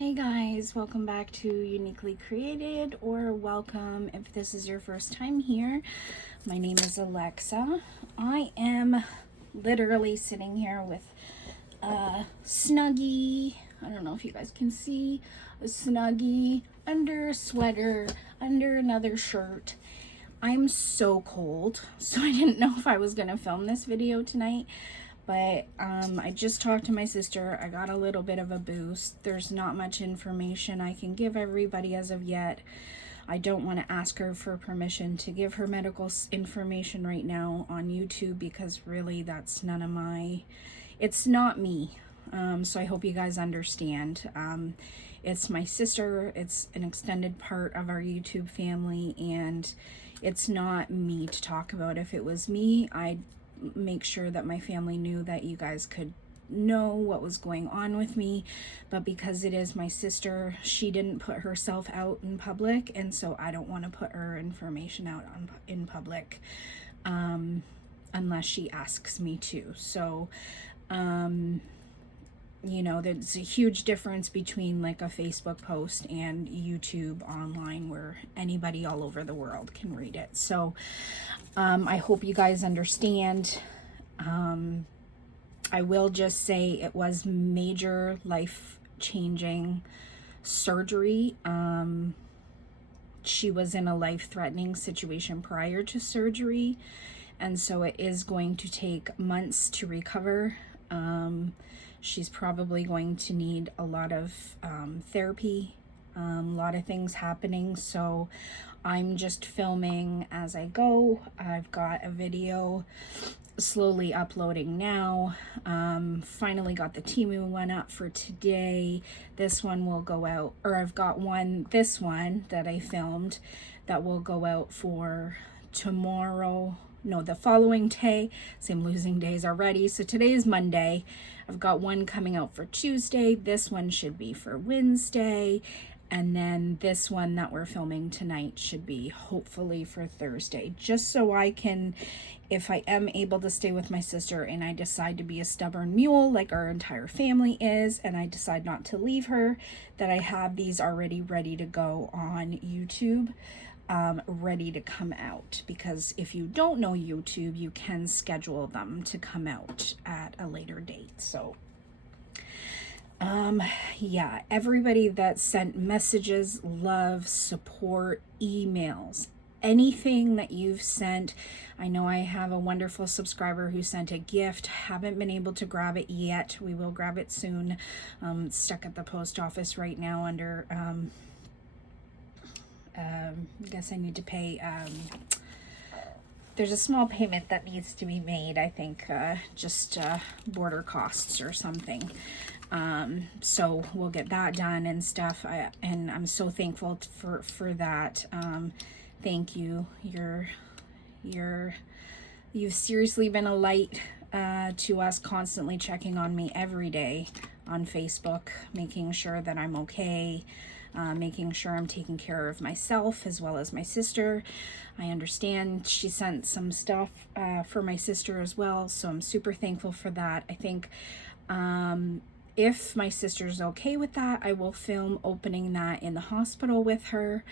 Hey guys, welcome back to Uniquely Created, or welcome if this is your first time here. My name is Alexa. I am literally sitting here with a Snuggie. I don't know if you guys can see a Snuggie under a sweater, under another shirt. I'm so cold, so I didn't know if I was gonna film this video tonight. But I just talked to my sister. I got a little bit of a boost. There's not much information I can give everybody as of yet. I don't want to ask her for permission to give her medical information right now on YouTube, because really that's none of my, it's not me. So I hope you guys understand. It's my sister. It's an extended part of our YouTube family, and it's not me to talk about. If it was me, I'd make sure that my family knew that you guys could know what was going on with me. But because it is my sister, she didn't put herself out in public, and so I don't want to put her information out in public unless she asks me to. So you know, there's a huge difference between like a Facebook post and YouTube online, where anybody all over the world can read it. So I hope you guys understand. I will just say it was major life-changing surgery. She was in a life-threatening situation prior to surgery, and so it is going to take months to recover. She's probably going to need a lot of therapy, a lot of things happening. So I'm just filming as I go. I've got a video slowly uploading now. Finally got the Temu one up for today. This one will go out, or I've got this one that I filmed that will go out for tomorrow. No, the following day. See, I'm losing days already. So today is Monday. I've got one coming out for Tuesday. This one should be for Wednesday. And then this one that we're filming tonight should be hopefully for Thursday. Just so I can, if I am able to stay with my sister and I decide to be a stubborn mule like our entire family is, and I decide not to leave her, that I have these already ready to go on YouTube. Ready to come out, because if you don't know YouTube, you can schedule them to come out at a later date. So yeah, everybody that sent messages, love, support, emails, anything that you've sent. I know I have a wonderful subscriber who sent a gift. Haven't been able to grab it yet. We will grab it soon. It's stuck at the post office right now under I guess I need to pay, there's a small payment that needs to be made, I think, just border costs or something. So we'll get that done and stuff, and I'm so thankful for that. Thank you. You've seriously been a light to us, constantly checking on me every day on Facebook, making sure that I'm okay, making sure I'm taking care of myself as well as my sister. I understand she sent some stuff for my sister as well, so I'm super thankful for that. I think if my sister's okay with that, I will film opening that in the hospital with her.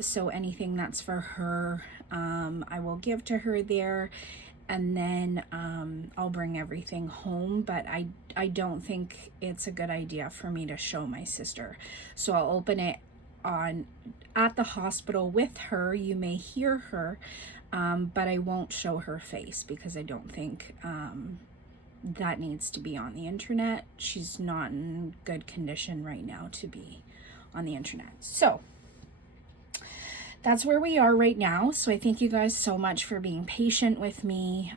So anything that's for her, I will give to her there. And then I'll bring everything home, but I don't think it's a good idea for me to show my sister. So I'll open it at the hospital with her. You may hear her, but I won't show her face, because I don't think that needs to be on the internet. She's not in good condition right now to be on the internet. So that's where we are right now. So I thank you guys so much for being patient with me.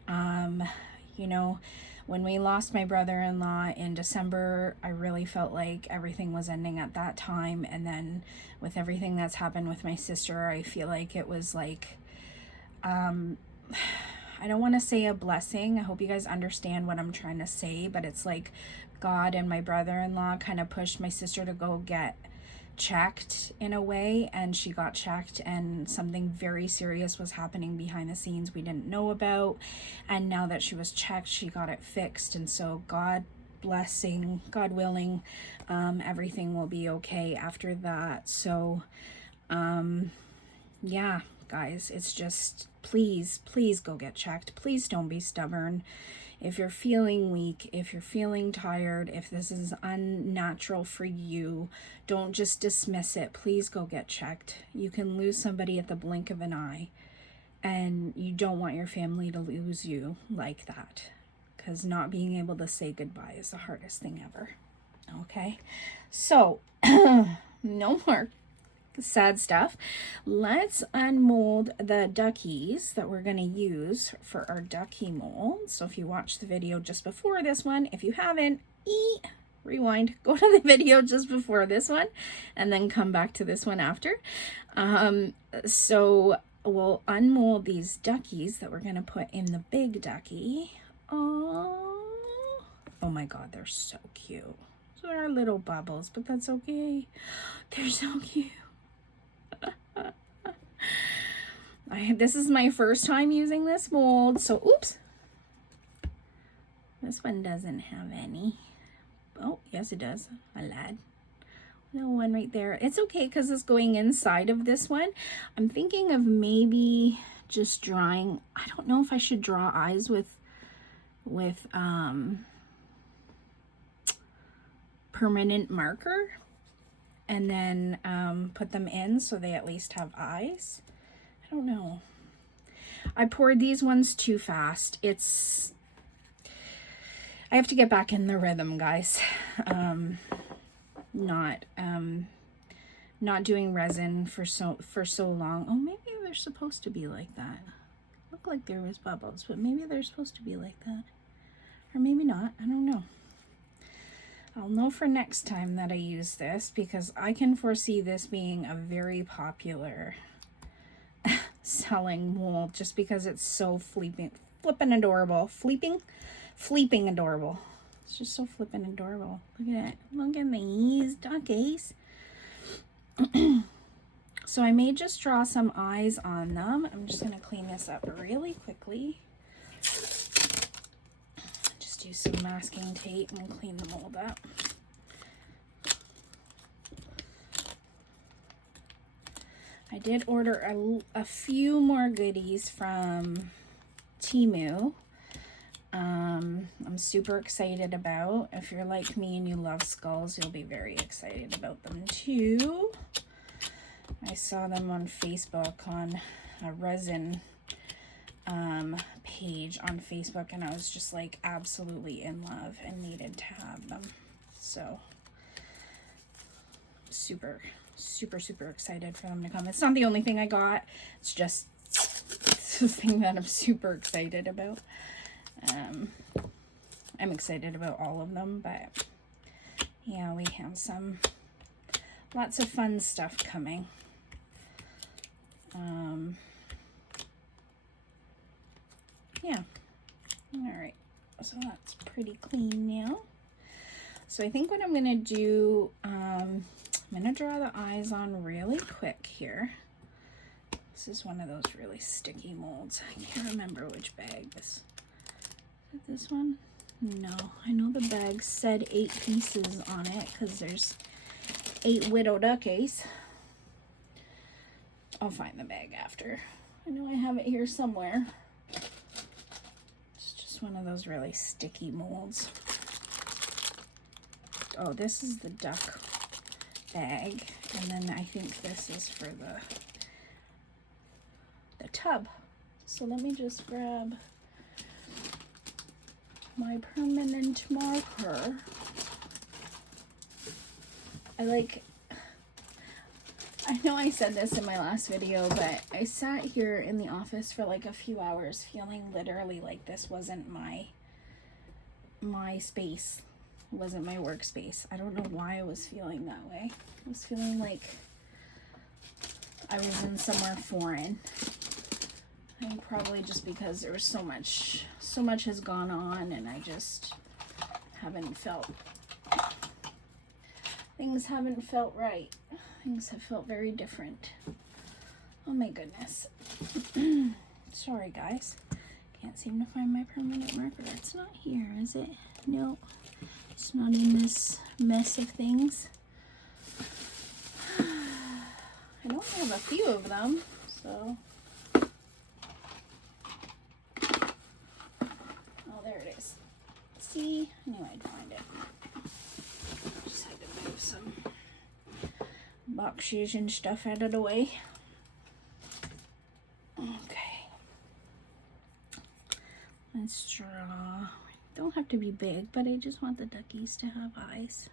You know, when we lost my brother-in-law in December, I really felt like everything was ending at that time. And then with everything that's happened with my sister, I feel like it was like, I don't want to say a blessing. I hope you guys understand what I'm trying to say, but it's like God and my brother-in-law kind of pushed my sister to go get checked in a way, and she got checked, and something very serious was happening behind the scenes we didn't know about. And now that she was checked, she got it fixed. And so God blessing, God willing, everything will be okay after that. So, yeah, guys, it's just, please go get checked. Please don't be stubborn. If you're feeling weak, if you're feeling tired, if this is unnatural for you, don't just dismiss it. Please go get checked. You can lose somebody at the blink of an eye, and you don't want your family to lose you like that, because not being able to say goodbye is the hardest thing ever. Okay, so no more sad stuff. Let's unmold the duckies that we're going to use for our ducky mold. So if you watched the video just before this one, if you haven't, rewind, go to the video just before this one, and then come back to this one after. So we'll unmold these duckies that we're going to put in the big ducky. Oh my God, they're so cute. So they're little bubbles, but that's okay. They're so cute. This is my first time using this mold, so oops. This one doesn't have any. Oh, yes it does. I lied. No one right there. It's okay because it's going inside of this one. I'm thinking of maybe just drawing. I don't know if I should draw eyes with permanent marker and then put them in so they at least have eyes. I don't know. I poured these ones too fast. I have to get back in the rhythm, guys. Not doing resin for so long. Oh, maybe they're supposed to be like that. Look like there was bubbles, but maybe they're supposed to be like that. Or maybe not. I don't know. I'll know for next time that I use this, because I can foresee this being a very popular selling mold just because it's so flipping adorable. Flipping adorable. It's just so flipping adorable. Look at it. Look at these duckies. So I may just draw some eyes on them. I'm just going to clean this up really quickly. Just do some masking tape and clean the mold up. I did order a few more goodies from Temu. I'm super excited about. If you're like me and you love skulls, you'll be very excited about them too. I saw them on Facebook on a Resin page on Facebook, and I was just like absolutely in love and needed to have them. So super excited for them to come. It's not the only thing I got. It's just the thing that I'm super excited about. I'm excited about all of them, but yeah, we have lots of fun stuff coming. Yeah. All right. So that's pretty clean now. So I think what I'm going to do, I'm going to draw the eyes on really quick here. This is one of those really sticky molds. I can't remember which bag this. Is it this one? No. I know the bag said 8 pieces on it because there's 8 widow duckies. I'll find the bag after. I know I have it here somewhere. It's just one of those really sticky molds. Oh, this is the duck bag, and then I think this is for the tub. So let me just grab my permanent marker. I know I said this in my last video, but I sat here in the office for like a few hours feeling literally like this wasn't my space. It wasn't my workspace. I don't know why I was feeling that way. I was feeling like I was in somewhere foreign. I think probably just because there was so much has gone on, and I just haven't felt, things haven't felt right. Things have felt very different. Oh my goodness. Sorry guys. Can't seem to find my permanent marker. It's not here, is it? No. It's not in this mess of things. I know I have a few of them, so. Oh, there it is. See, I knew I'd find it. Just had to move some box shoes and stuff out of the way. Okay. Let's draw. Don't have to be big, but I just want the duckies to have eyes.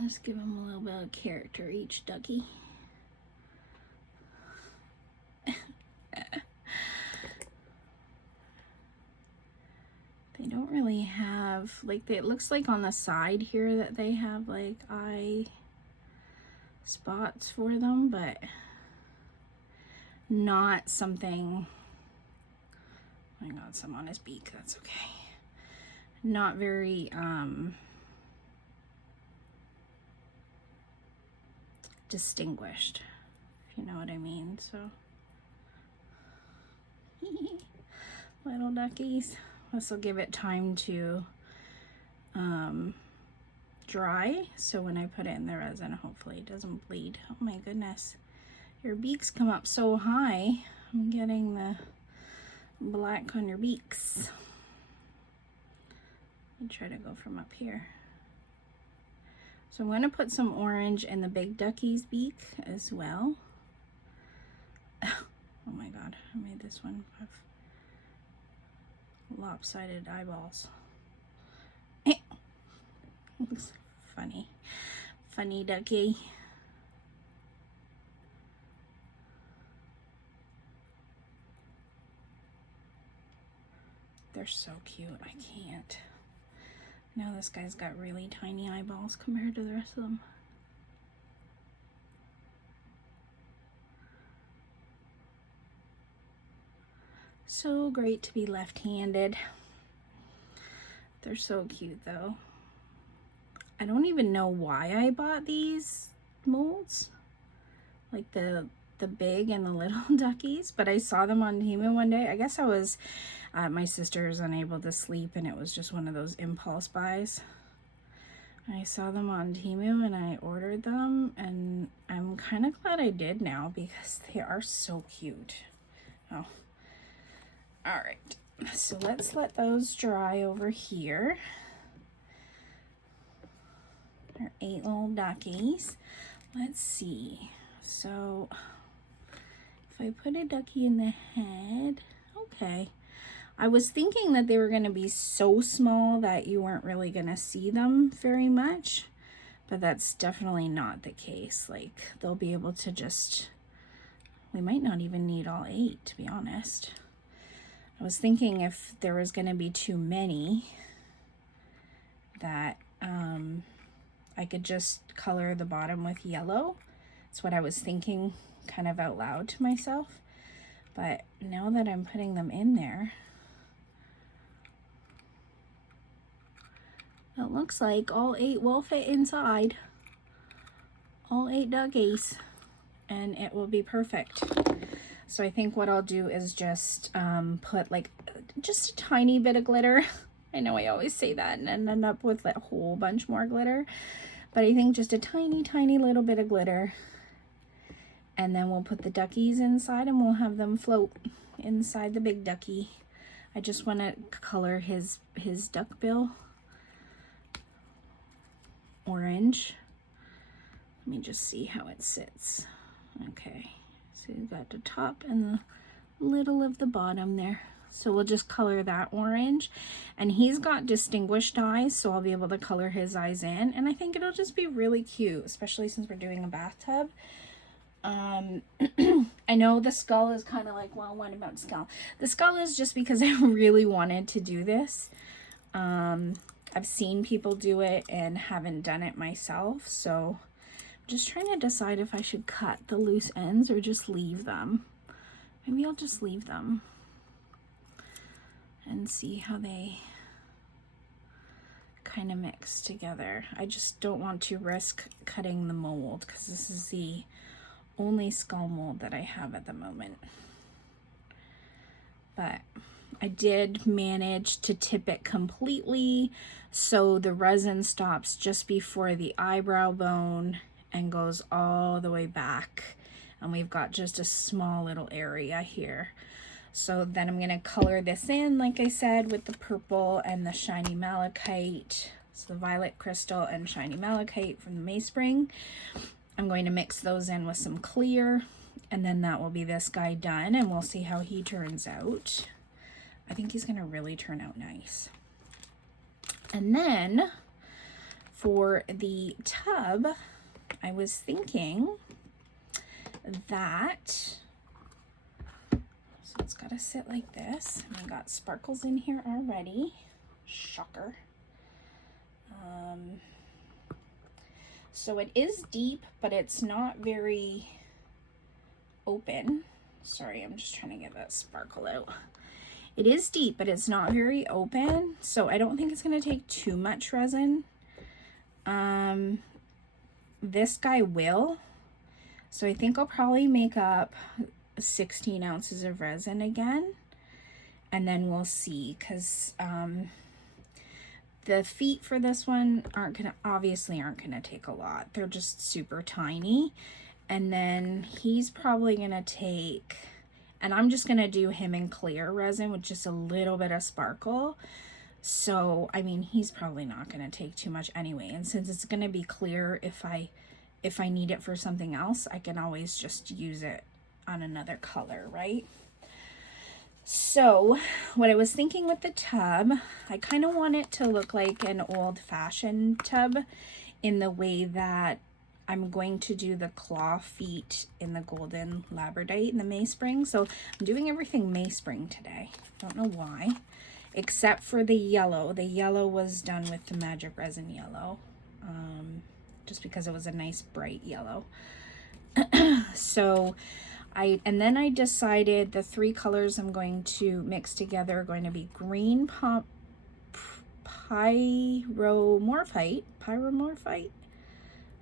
Let's give them a little bit of character, each ducky. They don't really have, like, it looks like on the side here that they have like eye spots for them, but not something. I got some on his beak, that's okay. Not very distinguished, if you know what I mean. So little duckies. This will give it time to dry, so when I put it in the resin, hopefully it doesn't bleed. Oh my goodness, your beaks come up so high. I'm getting the black on your beaks. Let me try to go from up here. So I'm going to put some orange in the big ducky's beak as well. Oh my god, I made this one have lopsided eyeballs. Looks funny. Funny ducky. They're so cute, I can't. Now this guy's got really tiny eyeballs compared to the rest of them. So great to be left-handed. They're so cute though. I don't even know why I bought these molds, like the big and the little duckies, but I saw them on Temu one day. I guess I was my sister's unable to sleep and it was just one of those impulse buys. I saw them on Temu and I ordered them, and I'm kind of glad I did now because they are so cute. Oh, all right, so let's let those dry over here. Our 8 little duckies. Let's see. So if I put a ducky in the head, okay. I was thinking that they were going to be so small that you weren't really going to see them very much, but that's definitely not the case. Like, they'll be able to just, we might not even need all 8, to be honest. I was thinking if there was going to be too many, that I could just color the bottom with yellow. That's what I was thinking kind of out loud to myself. But now that I'm putting them in there, it looks like all 8 will fit inside. All 8 duckies. And it will be perfect. So I think what I'll do is just put like just a tiny bit of glitter. I know I always say that and end up with a whole bunch more glitter. But I think just a tiny, tiny little bit of glitter. And then we'll put the duckies inside and we'll have them float inside the big ducky. I just want to color his duck bill orange. Let me just see how it sits. Okay, so you've got the top and the little of the bottom there. So we'll just color that orange, and he's got distinguished eyes, so I'll be able to color his eyes in, and I think it'll just be really cute, especially since we're doing a bathtub. I know the skull is kind of like, well, what about the skull? The skull is just because I really wanted to do this. I've seen people do it and haven't done it myself, so I'm just trying to decide if I should cut the loose ends or just leave them. Maybe I'll just leave them and see how they kind of mix together. I just don't want to risk cutting the mold because this is the only skull mold that I have at the moment. But I did manage to tip it completely so the resin stops just before the eyebrow bone and goes all the way back. And we've got just a small little area here. So then I'm going to color this in, like I said, with the purple and the shiny malachite. So the violet crystal and shiny malachite from the Mayspring. I'm going to mix those in with some clear, and then that will be this guy done, and we'll see how he turns out. I think he's going to really turn out nice. And then for the tub, I was thinking that, so it's got to sit like this. I got sparkles in here already. Shocker. So it is deep, but it's not very open. Sorry, I'm just trying to get that sparkle out. It is deep, but it's not very open, so I don't think it's going to take too much resin. This guy will. So I think I'll probably make up 16 ounces of resin again, and then we'll see, because the feet for this one obviously aren't gonna take a lot. They're just super tiny. And then he's probably gonna take, and I'm just gonna do him in clear resin with just a little bit of sparkle. So, I mean, he's probably not gonna take too much anyway. And since it's gonna be clear, if I need it for something else, I can always just use it on another color, right? So what I was thinking with the tub, I kind of want it to look like an old-fashioned tub in the way that I'm going to do the claw feet in the golden labradorite in the Mayspring. So I'm doing everything Mayspring today. Don't know why, except for the yellow. The yellow was done with the magic resin yellow, just because it was a nice bright yellow. So and then I decided the three colors I'm going to mix together are going to be green pyromorphite.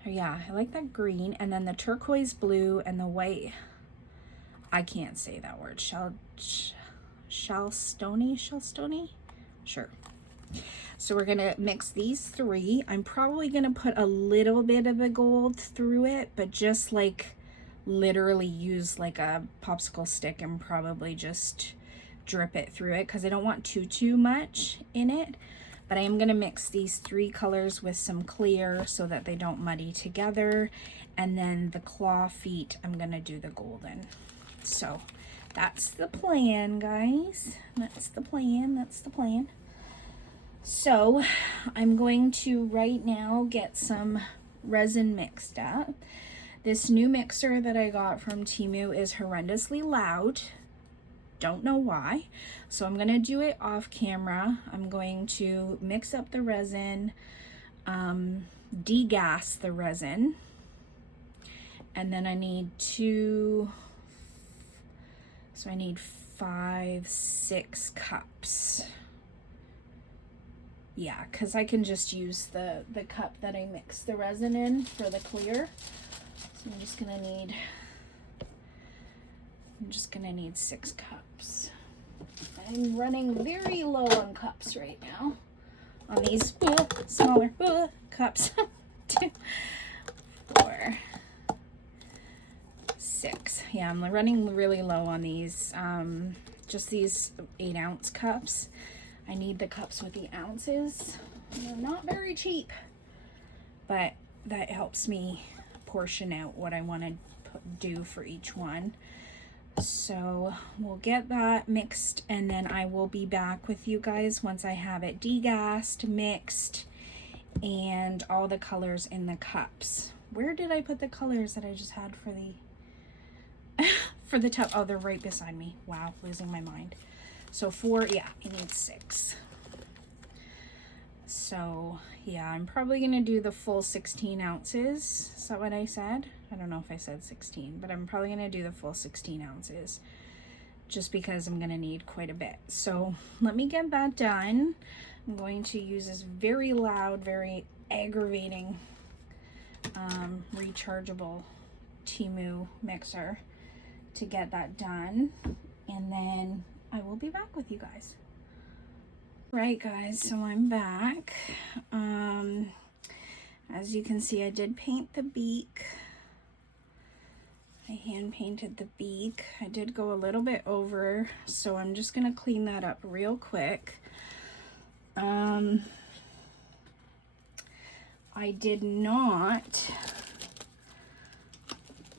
Yeah, I like that green. And then the turquoise blue and the white, I can't say that word, Chalstony? Sure. So we're gonna mix these three. I'm probably gonna put a little bit of the gold through it, but just like literally use like a popsicle stick and probably just drip it through it, because I don't want too much in it. But I am going to mix these three colors with some clear so that they don't muddy together. And then the claw feet, I'm going to do the golden. So that's the plan, guys. That's the plan. So I'm going to right now get some resin mixed up. This new mixer that I got from Temu is horrendously loud. Don't know why. So I'm going to do it off camera. I'm going to mix up the resin, degas the resin, and then I need I need 5-6 cups. Yeah, because I can just use the cup that I mixed the resin in for the clear. So I'm just gonna need 6 cups. I'm running very low on cups right now. On these smaller cups. 2, 4, 6. Yeah, I'm running really low on these. Just these 8-ounce cups. I need the cups with the ounces. They're not very cheap, but that helps me portion out what I want to do for each one. So we'll get that mixed, and then I will be back with you guys once I have it degassed, mixed, and all the colors in the cups. Where did I put the colors that I just had for the for the tub? Oh, they're right beside me. Wow, losing my mind. So 4, yeah, I need 6. So yeah, I'm probably gonna do the full 16 ounces. Is that what I said? I don't know if I said 16, but I'm probably gonna do the full 16 ounces just because I'm gonna need quite a bit. So let me get that done. I'm going to use this very loud, very aggravating rechargeable Temu mixer to get that done. And then I will be back with you guys. Right guys, so I'm back. As you can see, I did paint the beak. I hand painted the beak. I did go a little bit over, so I'm just gonna clean that up real quick. I did not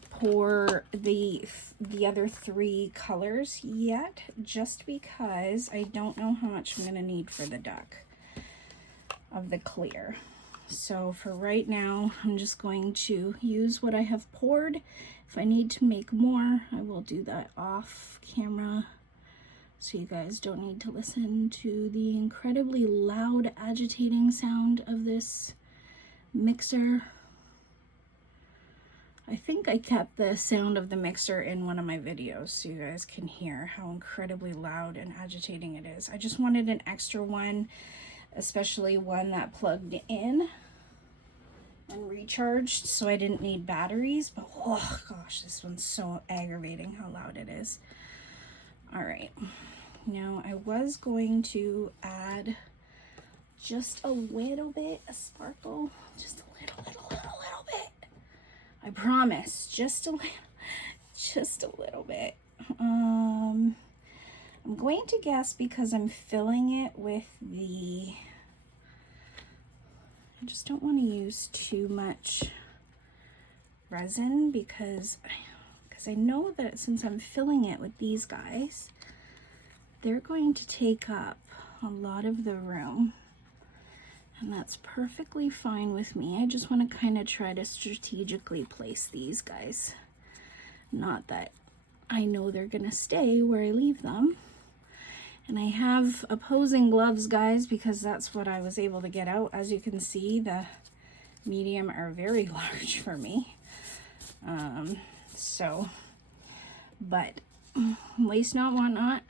pour the other 3 colors yet, just because I don't know how much I'm gonna need for the duck of the clear. So for right now, I'm just going to use what I have poured. If I need to make more, I will do that off camera, so you guys don't need to listen to the incredibly loud, agitating sound of this mixer. I think I kept the sound of the mixer in one of my videos so you guys can hear how incredibly loud and agitating it is. I just wanted an extra one, especially one that plugged in and recharged, so I didn't need batteries. But oh gosh, this one's so aggravating how loud it is. All right, now I was going to add just a little bit of sparkle, just a little bit. I promise, just a little bit. I'm going to guess, because I'm filling it with the, I just don't want to use too much resin, because I know that since I'm filling it with these guys, they're going to take up a lot of the room. And that's perfectly fine with me. I just want to kind of try to strategically place these guys. Not that I know they're going to stay where I leave them. And I have opposing gloves, guys, because that's what I was able to get out. As you can see, the medium are very large for me. But waste not, want not.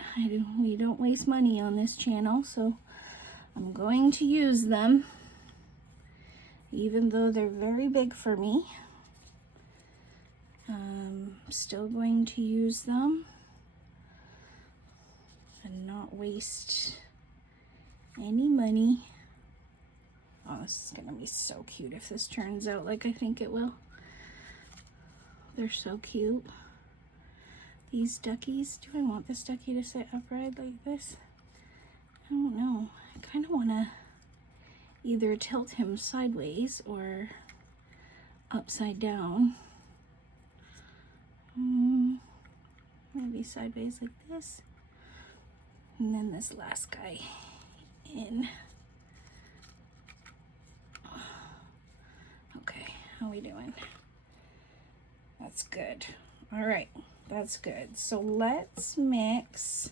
We don't waste money on this channel, so I'm going to use them, even though they're very big for me. Still going to use them and not waste any money. Oh, this is gonna be so cute if this turns out like I think it will. They're so cute. These duckies. Do I want this ducky to sit upright like this? I don't know. I kind of want to either tilt him sideways or upside down. Maybe sideways like this. And then this last guy in. Okay, how we doing? That's good. All right, that's good. So let's mix,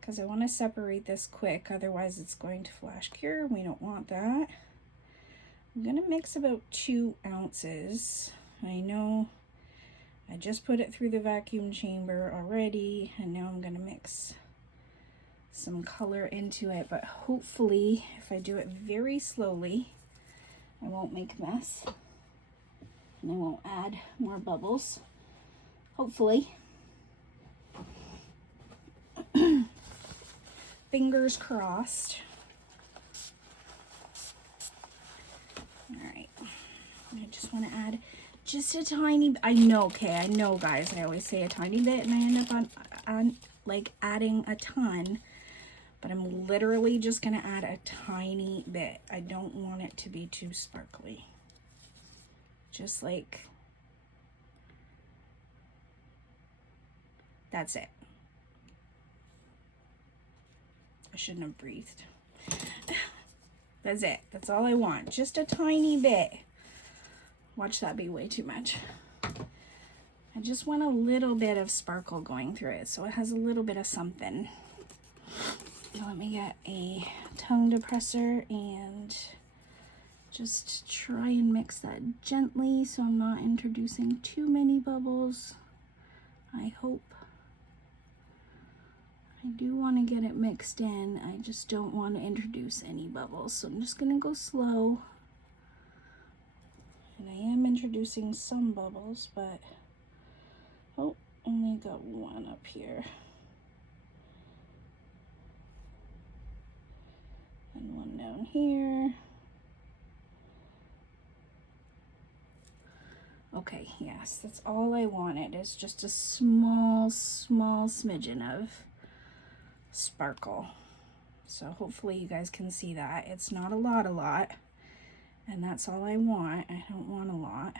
because I want to separate this quick, otherwise it's going to flash cure. We don't want that. I'm going to mix about 2 ounces. I know I just put it through the vacuum chamber already, and now I'm going to mix some color into it, but hopefully if I do it very slowly, I won't make a mess and I won't add more bubbles, hopefully. Fingers crossed. All right, I just want to add just a tiny, I know guys, I always say a tiny bit and I end up on like adding a ton, but I'm literally just gonna add a tiny bit. I don't want it to be too sparkly. Just like, that's it. I shouldn't have breathed. That's it. That's all I want. Just a tiny bit. Watch that be way too much. I just want a little bit of sparkle going through it, so it has a little bit of something. Now let me get a tongue depressor and just try and mix that gently so I'm not introducing too many bubbles. I hope. I do want to get it mixed in. I just don't want to introduce any bubbles, so I'm just going to go slow. And I am introducing some bubbles, but oh, only got one up here. here. Okay, yes, that's all I wanted, is just a small smidgen of sparkle. So hopefully you guys can see that. It's not a lot, and that's all I want. I don't want a lot.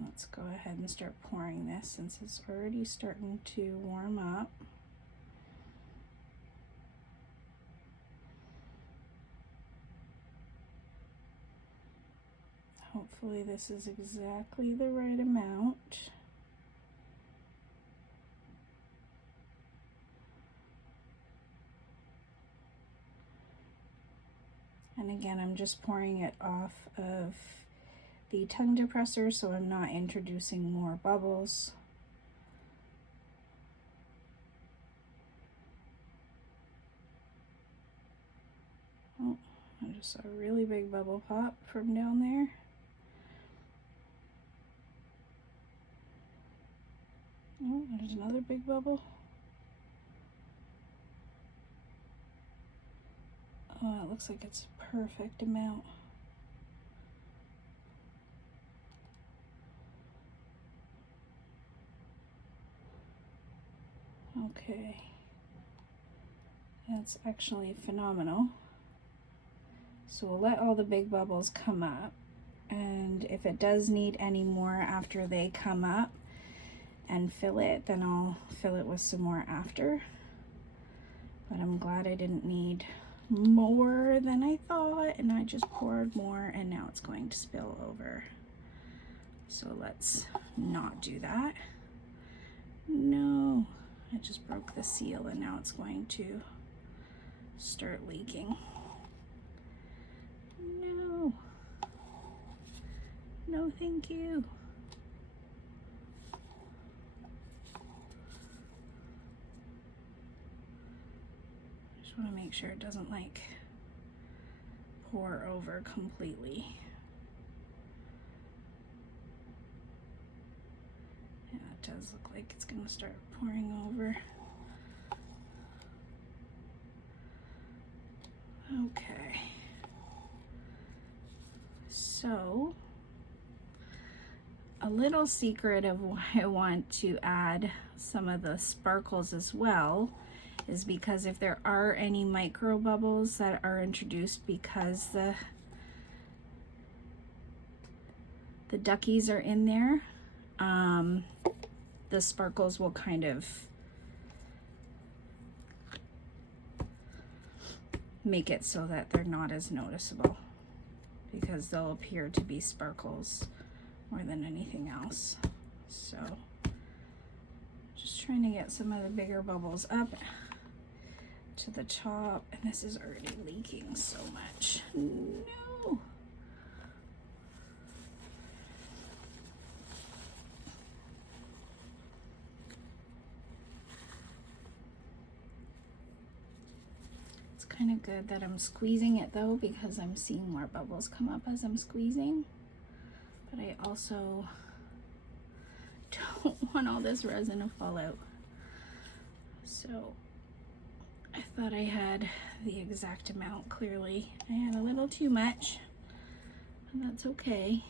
Let's go ahead and start pouring this since it's already starting to warm up. Hopefully this is exactly the right amount. And again, I'm just pouring it off of the tongue depressor, so I'm not introducing more bubbles. Oh, I just saw a really big bubble pop from down there. Oh, there's another big bubble. Oh, it looks like it's a perfect amount. Okay. That's actually phenomenal. So we'll let all the big bubbles come up, and if it does need any more after they come up and fill it, then I'll fill it with some more after. But I'm glad I didn't need more than I thought, and I just poured more, and now it's going to spill over. So let's not do that. No, I just broke the seal, and now it's going to start leaking. No, no thank you. Just want to make sure it doesn't like pour over completely. Yeah, it does look like it's going to start pouring over. Okay. So, a little secret of why I want to add some of the sparkles as well is because if there are any micro bubbles that are introduced because the duckies are in there, the sparkles will kind of make it so that they're not as noticeable, because they'll appear to be sparkles more than anything else. So just trying to get some of the bigger bubbles up to the top, and this is already leaking so much. No. It's kind of good that I'm squeezing it though, because I'm seeing more bubbles come up as I'm squeezing. But I also don't want all this resin to fall out. So I thought I had the exact amount. Clearly I had a little too much, and that's okay.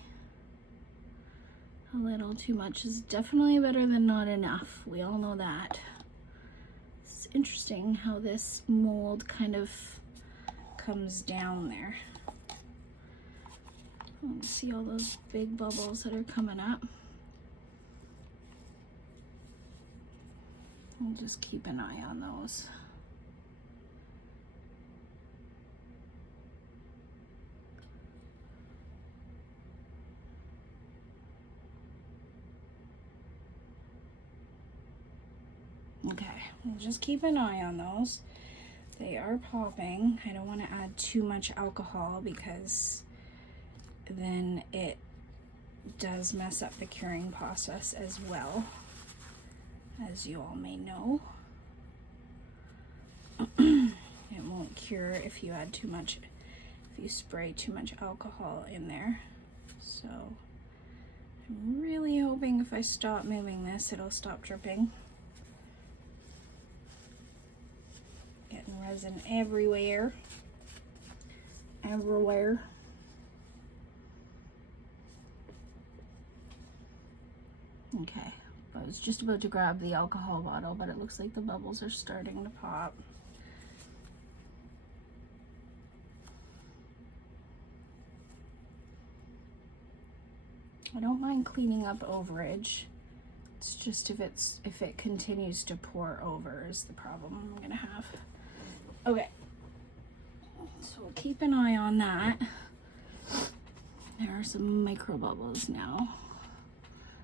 A little too much is definitely better than not enough. We all know that. It's interesting how this mold kind of comes down there. See all those big bubbles that are coming up. We'll just keep an eye on those. Okay, we'll just keep an eye on those. They are popping. I don't want to add too much alcohol because then it does mess up the curing process as well, as you all may know. It won't cure if you add too much, if you spray too much alcohol in there. So I'm really hoping if I stop moving this, it'll stop dripping. Getting resin everywhere. Everywhere. Okay, I was just about to grab the alcohol bottle, but it looks like the bubbles are starting to pop. I don't mind cleaning up overage. It's just if it continues to pour over is the problem I'm gonna have. Okay, so we'll keep an eye on that. There are some micro bubbles now.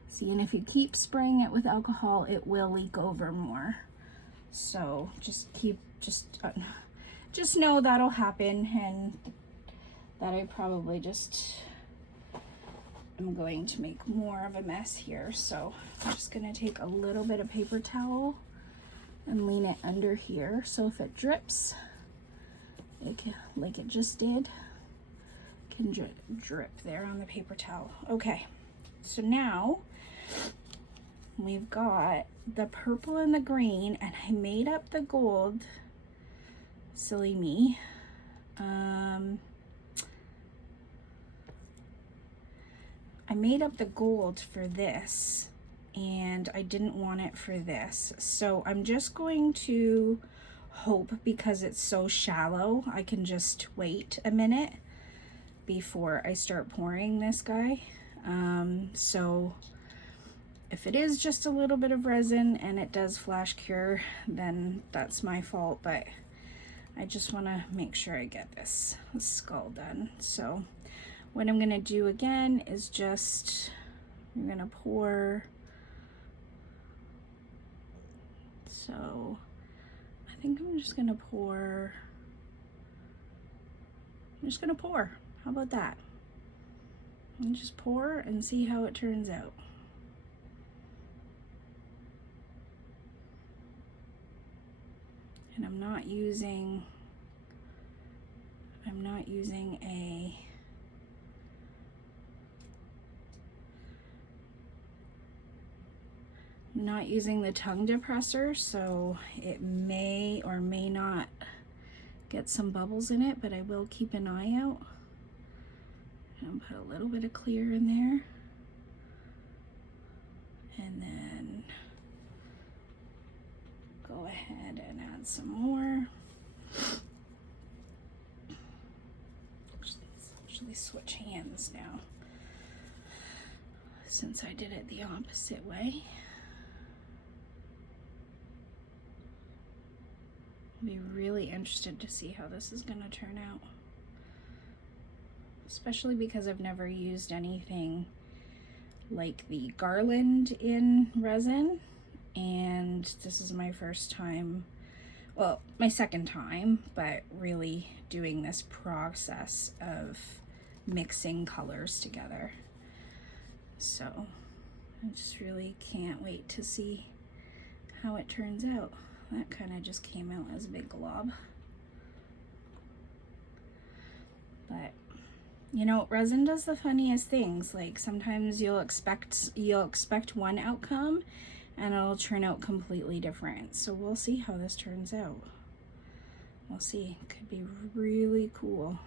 See, and if you keep spraying it with alcohol, it will leak over more. So just know that'll happen, and that I probably just I'm going to make more of a mess here. So I'm just gonna take a little bit of paper towel and lean it under here, so if it drips, it can, like it just did, can drip there on the paper towel. Okay, so now we've got the purple and the green, and I made up the gold. Silly me. I made up the gold for this, and I didn't want it for this. So I'm just going to hope, because it's so shallow, I can just wait a minute before I start pouring this guy. So if it is just a little bit of resin and it does flash cure, then that's my fault, but I just want to make sure I get this skull done. So what I'm going to do again is just, I'm going to pour. So I think I'm just going to pour. I'm just going to pour. How about that? And just pour and see how it turns out. And I'm not using the tongue depressor, so it may or may not get some bubbles in it, but I will keep an eye out. And put a little bit of clear in there, and then go ahead and add some more. Actually switch hands now, since I did it the opposite way. I'll be really interested to see how this is going to turn out, especially because I've never used anything like the garland in resin, and this is my first time, well, my second time, but really doing this process of mixing colors together. So I just really can't wait to see how it turns out. That kind of just came out as a big glob. But you know, resin does the funniest things. Like sometimes you'll expect one outcome and it'll turn out completely different. So we'll see how this turns out. We'll see. It could be really cool,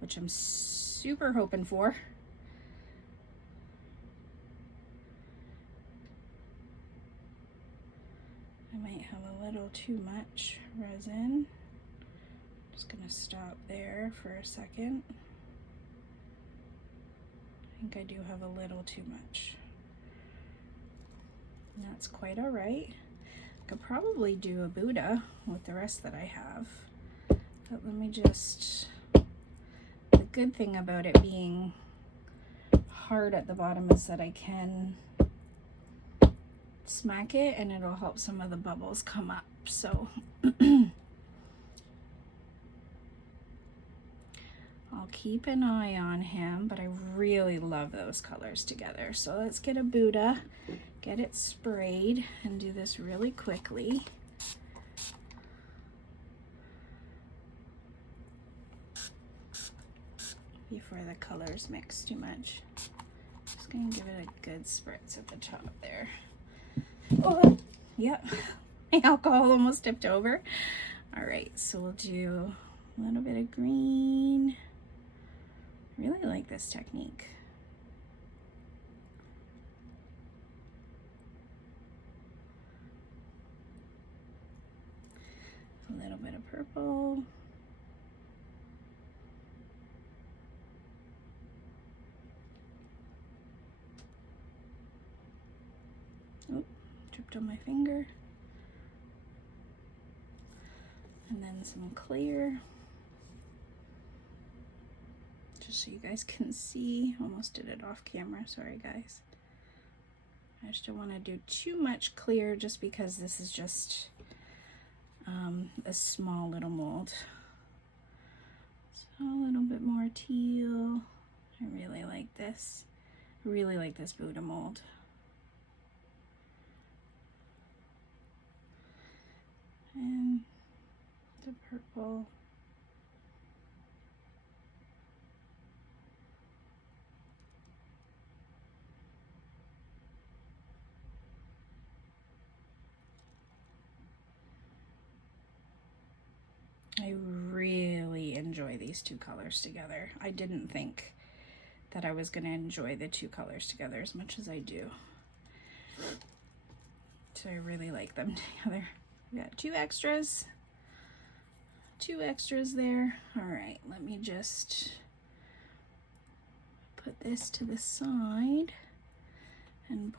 which I'm super hoping for. I might have a little too much resin. Just gonna stop there for a second. I think I do have a little too much. And that's quite all right. I could probably do a Buddha with the rest that I have. But let me just, the good thing about it being hard at the bottom is that I can smack it and it'll help some of the bubbles come up. So I'll keep an eye on him, but I really love those colors together. So let's get a Buddha, get it sprayed, and do this really quickly. Before the colors mix too much. Just gonna give it a good spritz at the top there. Oh, yep, my alcohol almost tipped over. All right, so we'll do a little bit of green. I really like this technique. A little bit of purple. Oh, dripped on my finger. And then some clear. Just so you guys can see. Almost did it off camera, sorry guys. I just don't want to do too much clear just because this is just a small little mold. So a little bit more teal. I really like this. I really like this Buddha mold. And the purple. I really enjoy these two colors together. I didn't think that I was going to enjoy the two colors together as much as I do. So I really like them together. We got two extras there. All right, let me just put this to the side and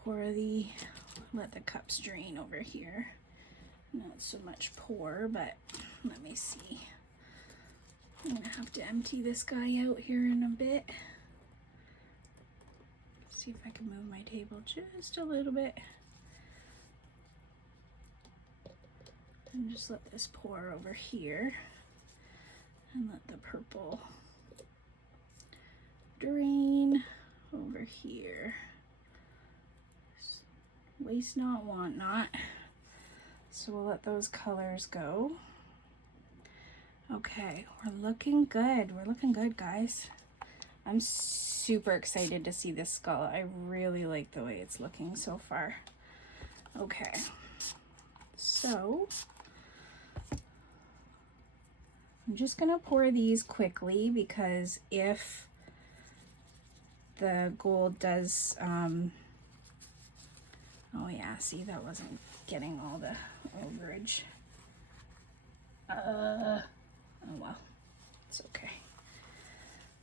let the cups drain over here. Not so much pour, but let me see. I'm gonna have to empty this guy out here in a bit. See if I can move my table just a little bit. And just let this pour over here. And let the purple drain over here. Waste not, want not. So we'll let those colors go. Okay, we're looking good. We're looking good, guys. I'm super excited to see this skull. I really like the way it's looking so far. Okay, so I'm just gonna pour these quickly because if the gold does, oh yeah, see, that wasn't getting all the overage. Oh well, it's okay.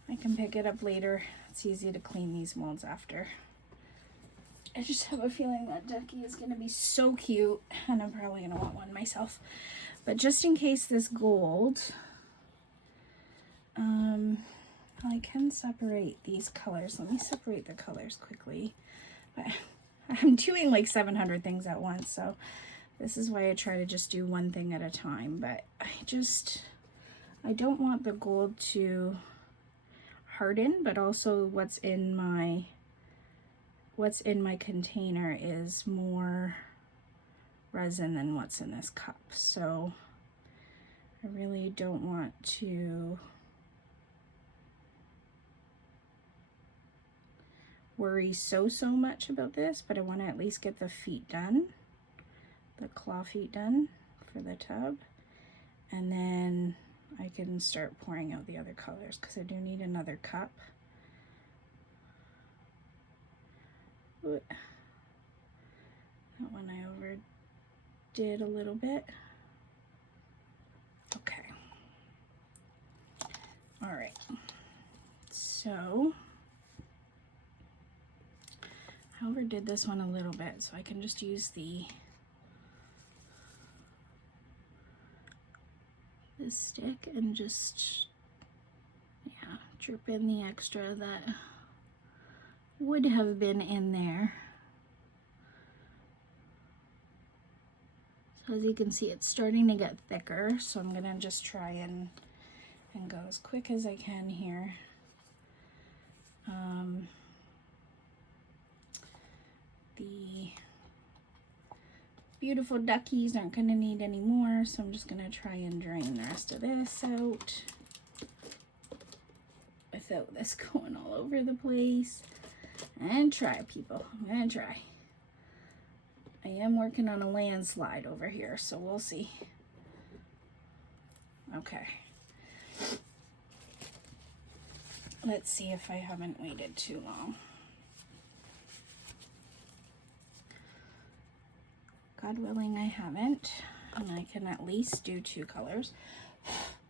I can pick it up later. It's easy to clean these molds after. I just have a feeling that ducky is gonna be so cute and I'm probably gonna want one myself. But just in case this gold, I can separate these colors. Let me separate the colors quickly. But I'm doing like 700 things at once, so this is why I try to just do one thing at a time. But I don't want the gold to harden, but also what's in my container is more resin than what's in this cup. So I really don't want to worry so much about this, but I want to at least get the feet done, the claw feet done for the tub, and then I can start pouring out the other colors because I do need another cup. Ooh. That one I overdid a little bit. Okay. All right. So I overdid this one a little bit, so I can just use the stick and just, yeah, drip in the extra that would have been in there. So as you can see, it's starting to get thicker, so I'm gonna just try and go as quick as I can here. The beautiful duckies aren't gonna need any more, so I'm just gonna try and drain the rest of this out without this going all over the place. And try, people. I'm gonna try. I am working on a landslide over here, so we'll see. Okay. Let's see if I haven't waited too long. God willing, I haven't. And I can at least do 2 colors.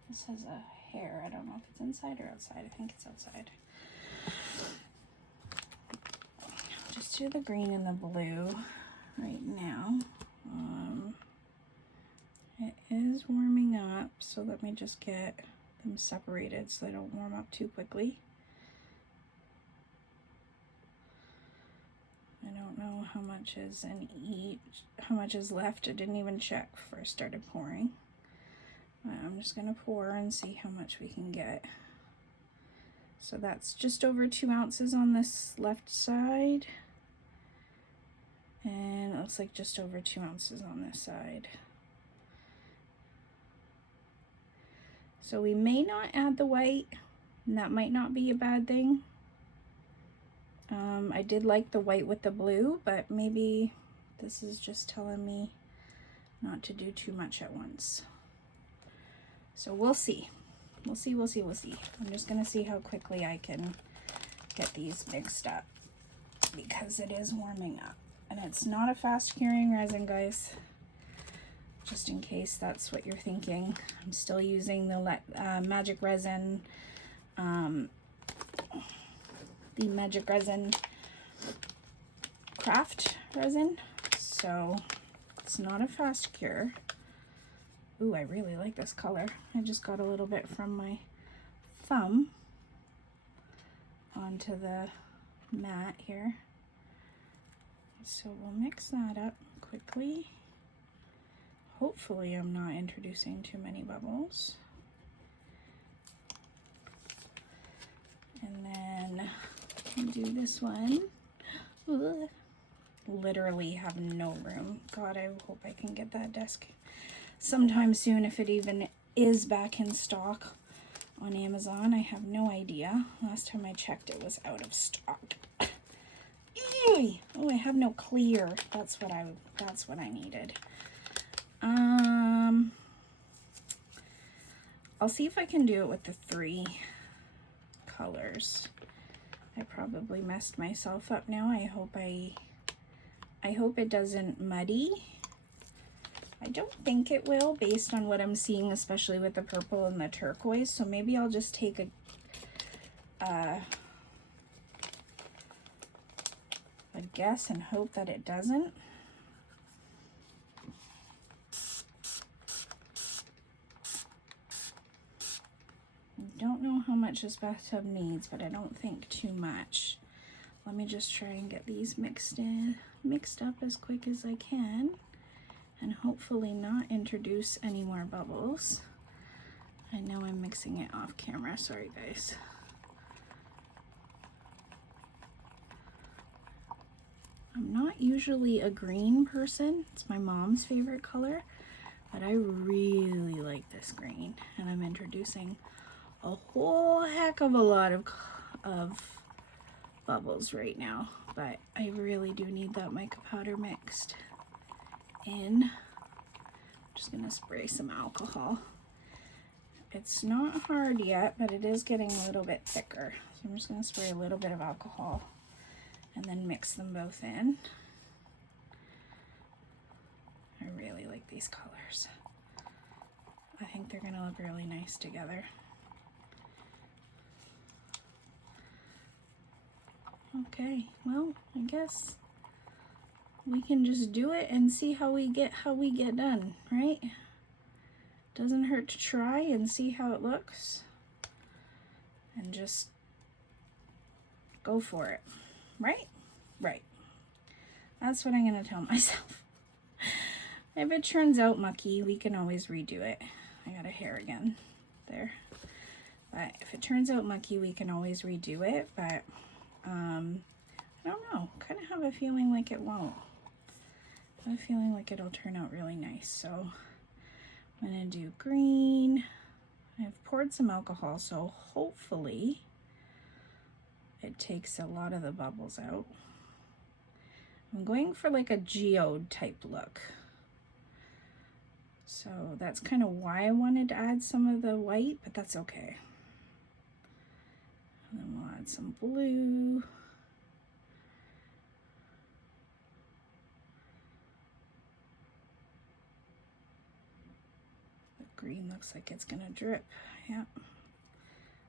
This has a hair. I don't know if it's inside or outside. I think it's outside. Just do the green and the blue right now. It is warming up, so let me just get them separated so they don't warm up too quickly. I don't know how much is in each, how much is left. I didn't even check before I started pouring. I'm just gonna pour and see how much we can get. So that's just over 2 ounces on this left side. And it looks like just over 2 ounces on this side. So we may not add the white, and that might not be a bad thing. I did like the white with the blue, but maybe this is just telling me not to do too much at once. So we'll see. We'll see. I'm just gonna see how quickly I can get these mixed up because it is warming up. And it's not a fast curing resin, guys. Just in case that's what you're thinking. I'm still using the Magic Resin, the Magic Resin Craft Resin. So it's not a fast cure. Ooh, I really like this color. I just got a little bit from my thumb onto the mat here. So we'll mix that up quickly. Hopefully I'm not introducing too many bubbles. And then do this one. Ugh. Literally have no room. God, I hope I can get that desk sometime soon, if it even is back in stock on Amazon. I have no idea. Last time I checked, it was out of stock. Ew. Oh, I have no clear. That's what I needed. I'll see if I can do it with the 3 colors. I probably messed myself up now. I hope it doesn't muddy. I don't think it will, based on what I'm seeing, especially with the purple and the turquoise. So maybe I'll just take a guess and hope that it doesn't. I don't know how much this bathtub needs, but I don't think too much. Let me just try and get these mixed up as quick as I can, and hopefully not introduce any more bubbles. I know I'm mixing it off camera, sorry guys. I'm not usually a green person. It's my mom's favorite color, but I really like this green, and I'm introducing a whole heck of a lot of bubbles right now, but I really do need that mica powder mixed in. I'm just gonna spray some alcohol. It's not hard yet, but it is getting a little bit thicker. So I'm just gonna spray a little bit of alcohol and then mix them both in. I really like these colors. I think they're gonna look really nice together. Okay, well, I guess we can just do it and see how we get done, right? Doesn't hurt to try and see how it looks, and just go for it, right? Right. That's what I'm gonna tell myself. If it turns out mucky, we can always redo it. I got a hair again there. But if it turns out mucky, we can always redo it, but I don't know, kind of have a feeling like it won't. I have a feeling like it'll turn out really nice. So I'm gonna do green. I've poured some alcohol, so hopefully it takes a lot of the bubbles out. I'm going for like a geode type look. So that's kind of why I wanted to add some of the white, but that's okay. And then we'll add some blue. The green looks like it's gonna drip. Yeah.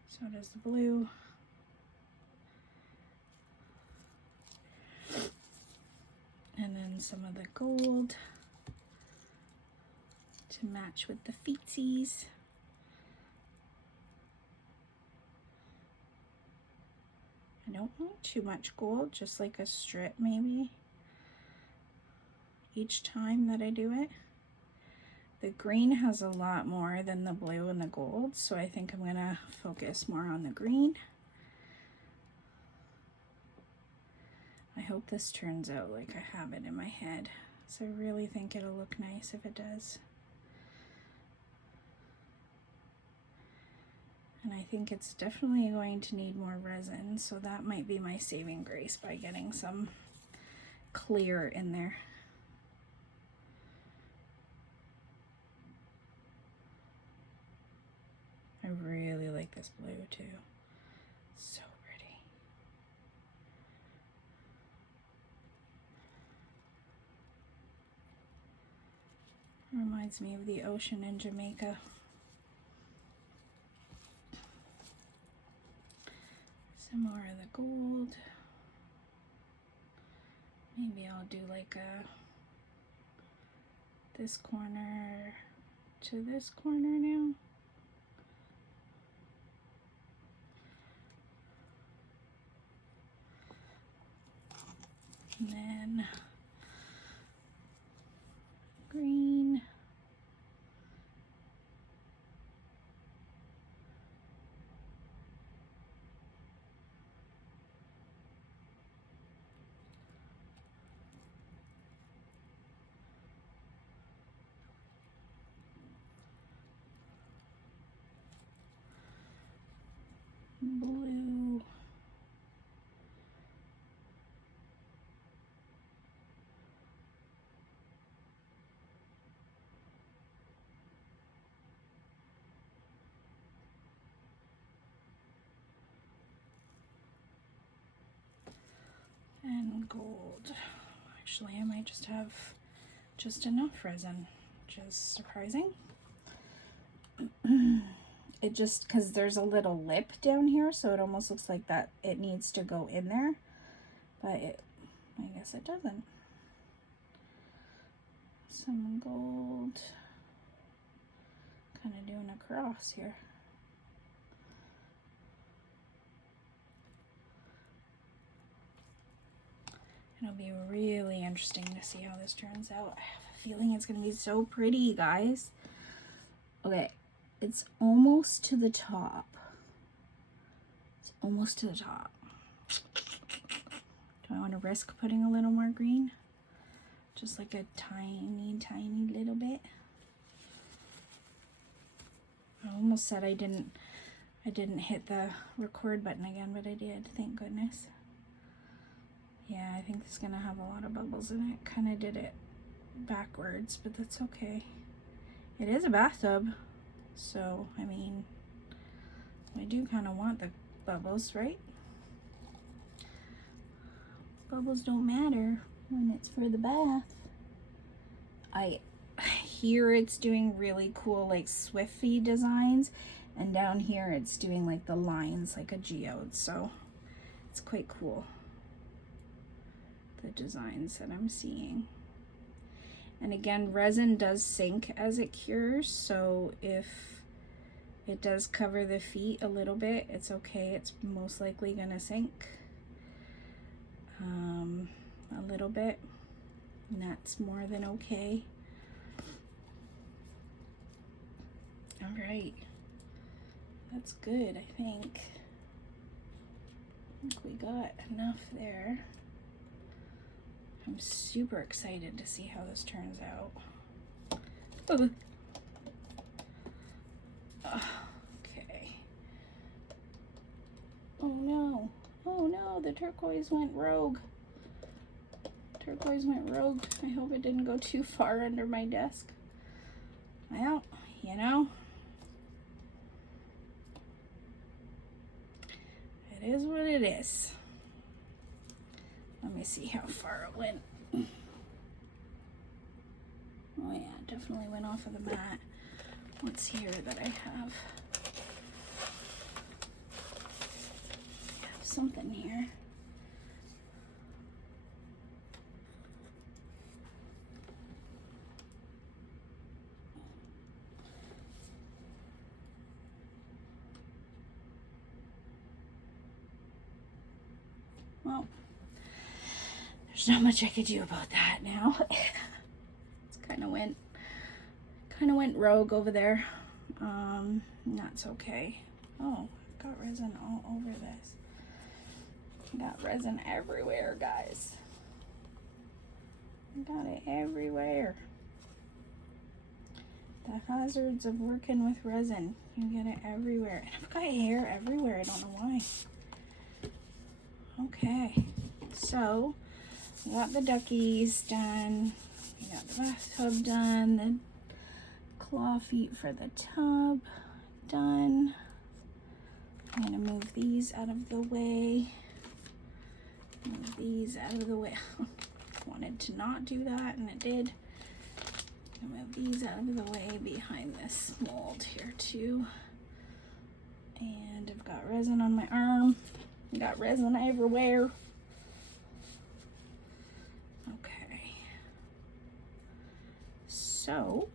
So does the blue. And then some of the gold to match with the feetsies. I don't want too much gold, just like a strip maybe each time that I do it. The green has a lot more than the blue and the gold, so I think I'm gonna focus more on the green. I hope this turns out like I have it in my head, so I really think it'll look nice if it does. And I think it's definitely going to need more resin, so that might be my saving grace by getting some clear in there. I really like this blue too. So pretty. Reminds me of the ocean in Jamaica. Some more of the gold. Maybe I'll do like this corner to this corner now. And then green. Blue. And gold. Actually, I might just have just enough resin, which is surprising. It just, because there's a little lip down here, so it almost looks like that it needs to go in there, but I guess it doesn't. Some gold, kind of doing a cross here. It'll be really interesting to see how this turns out. I have a feeling it's going to be so pretty, guys. Okay, it's almost to the top. It's almost to the top. Do I want to risk putting a little more green? Just like a tiny, tiny little bit. I almost said I didn't hit the record button again, but I did, thank goodness. Yeah, I think this is gonna have a lot of bubbles in it. Kind of did it backwards, but that's okay. It is a bathtub, so I mean, I do kind of want the bubbles, right? Bubbles don't matter when it's for the bath. Here it's doing really cool like Swifty designs, and down here it's doing like the lines like a geode, so it's quite cool, the designs that I'm seeing. And again, resin does sink as it cures, so if it does cover the feet a little bit, it's okay. It's most likely gonna sink a little bit, and that's more than okay. All right, that's good. I think we got enough there. I'm super excited to see how this turns out. Oh. Okay. Oh no. Oh no, the turquoise went rogue. Turquoise went rogue. I hope it didn't go too far under my desk. know? It is what it is. Let me see how far it went. Oh yeah, it definitely went off of the mat. What's here that I have? I have something here. Well, there's not much I could do about that now. It's kind of went rogue over there. That's okay. Oh, I've got resin all over this. I got resin everywhere, guys. I got it everywhere. The hazards of working with resin. You get it everywhere. And I've got hair everywhere. I don't know why. Okay, so we got the duckies done. We got the bathtub done. The claw feet for the tub done. I'm gonna move these out of the way. Move these out of the way. Wanted to not do that, and it did. Move these out of the way behind this mold here too. And I've got resin on my arm. Got resin everywhere. Okay. So,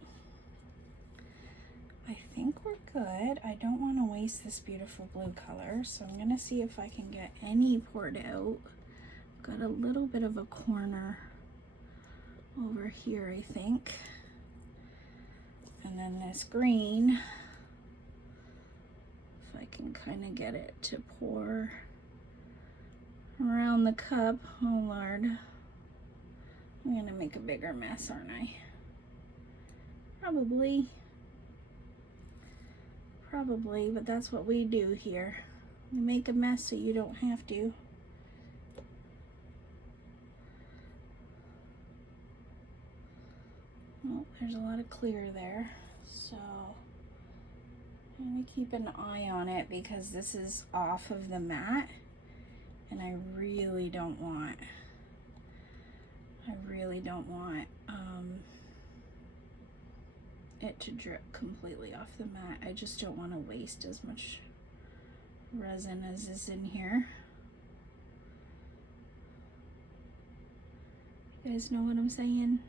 I think we're good. I don't want to waste this beautiful blue color, so I'm going to see if I can get any poured out. Got a little bit of a corner over here, I think. And then this green, if I can kind of get it to pour around the cup. Oh Lord, I'm gonna make a bigger mess, aren't I? Probably, but that's what we do here. We make a mess so you don't have to. Oh, there's a lot of clear there, so I'm gonna keep an eye on it because this is off of the mat. And I really don't want it to drip completely off the mat. I just don't want to waste as much resin as is in here. You guys know what I'm saying?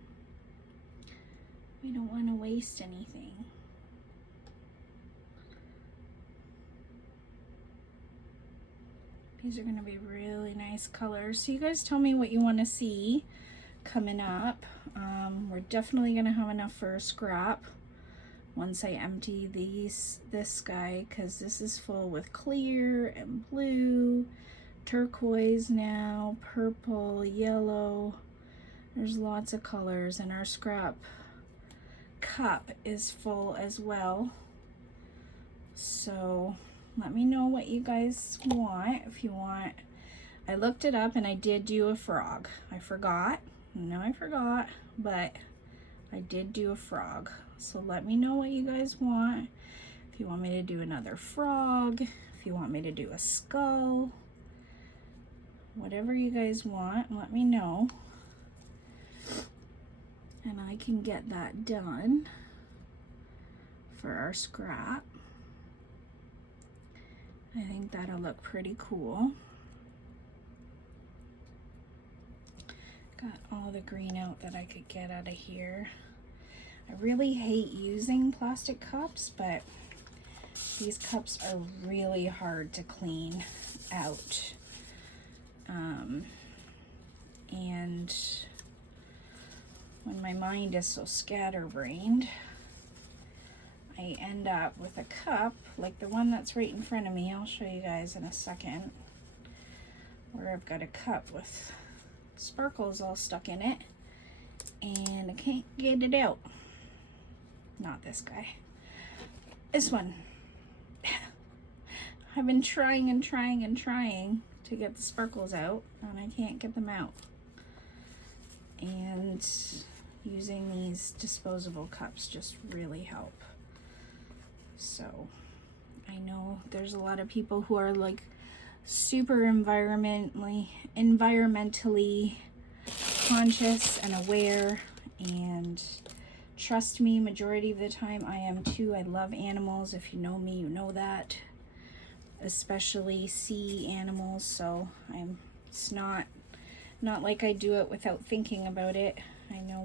We don't want to waste anything. These are going to be really nice colors. So you guys tell me what you want to see coming up. We're definitely going to have enough for a scrap once I empty this guy, because this is full with clear and blue, turquoise now, purple, yellow. There's lots of colors, and our scrap cup is full as well. So let me know what you guys want. If you want, I looked it up and I did do a frog. I forgot. No, I forgot, but I did do a frog. So let me know what you guys want. If you want me to do another frog, if you want me to do a skull, whatever you guys want, let me know. And I can get that done for our scrap. I think that'll look pretty cool. Got all the green out that I could get out of here. I really hate using plastic cups, but these cups are really hard to clean out. And when my mind is so scatterbrained, I end up with a cup like the one that's right in front of me. I'll show you guys in a second, where I've got a cup with sparkles all stuck in it and I can't get it out. Not this guy. This one. I've been trying and trying and trying to get the sparkles out, and I can't get them out. And using these disposable cups just really help. So I know there's a lot of people who are like super environmentally conscious and aware, and trust me, majority of the time I am too. I love animals. If you know me, you know that, especially sea animals. So it's not like I do it without thinking about it. I know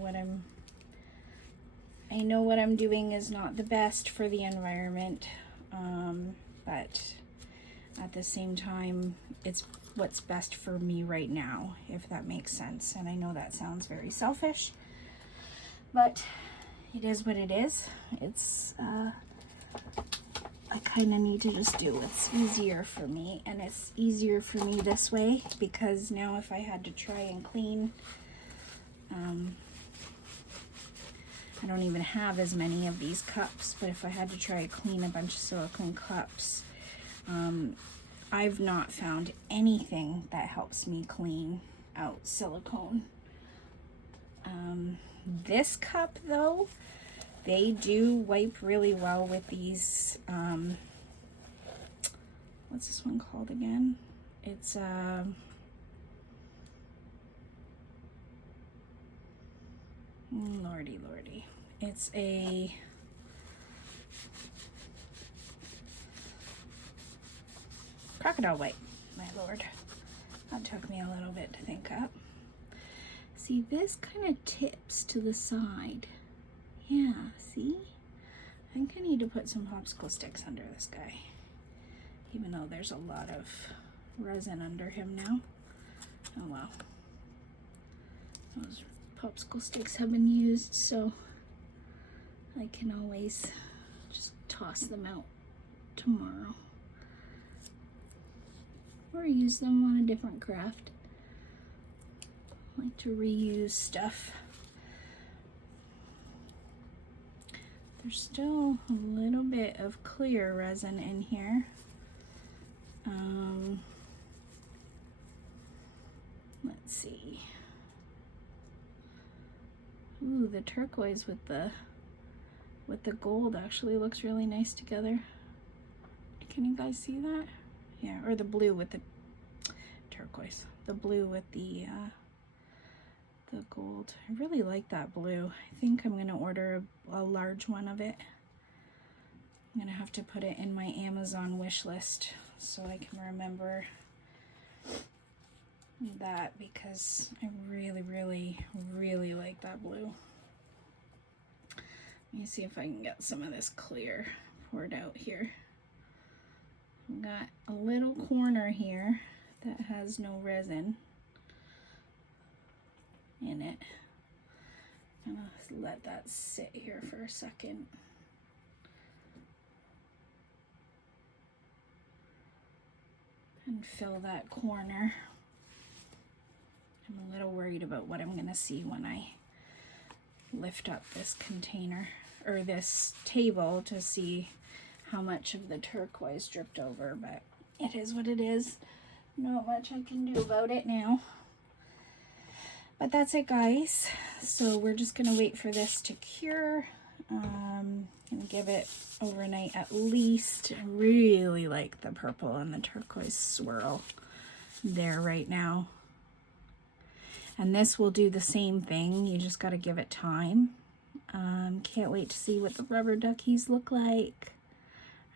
what I'm doing is not the best for the environment, but at the same time, it's what's best for me right now, if that makes sense. And I know that sounds very selfish, but it is what it is. It's I kind of need to just do what's easier for me, and it's easier for me this way because now if I had to try and clean, I don't even have as many of these cups, but if I had to try to clean a bunch of silicone cups, I've not found anything that helps me clean out silicone. This cup though, they do wipe really well with these, what's this one called again? It's, lordy. It's a crocodile wipe, my lord. That took me a little bit to think up. See, this kind of tips to the side. Yeah, see? I think I need to put some popsicle sticks under this guy, even though there's a lot of resin under him now. Oh well. Those popsicle sticks have been used, so I can always just toss them out tomorrow or use them on a different craft. I like to reuse stuff. There's still a little bit of clear resin in here. Let's see. Ooh, the turquoise with the gold actually looks really nice together. Can you guys see that? Yeah, or the blue with the turquoise. The blue with the gold. I really like that blue. I think I'm gonna order a large one of it. I'm gonna have to put it in my Amazon wish list so I can remember that, because I really like that blue. Let me see if I can get some of this clear poured out here. I've got a little corner here that has no resin in it. I'm gonna let that sit here for a second. And fill that corner. I'm a little worried about what I'm gonna see when I lift up this container or this table to see how much of the turquoise dripped over, but it is what it is. Not much I can do about it now. But that's it, guys. So we're just gonna wait for this to cure and give it overnight at least. I really like the purple and the turquoise swirl there right now. And this will do the same thing. You just got to give it time. Can't wait to see what the rubber duckies look like.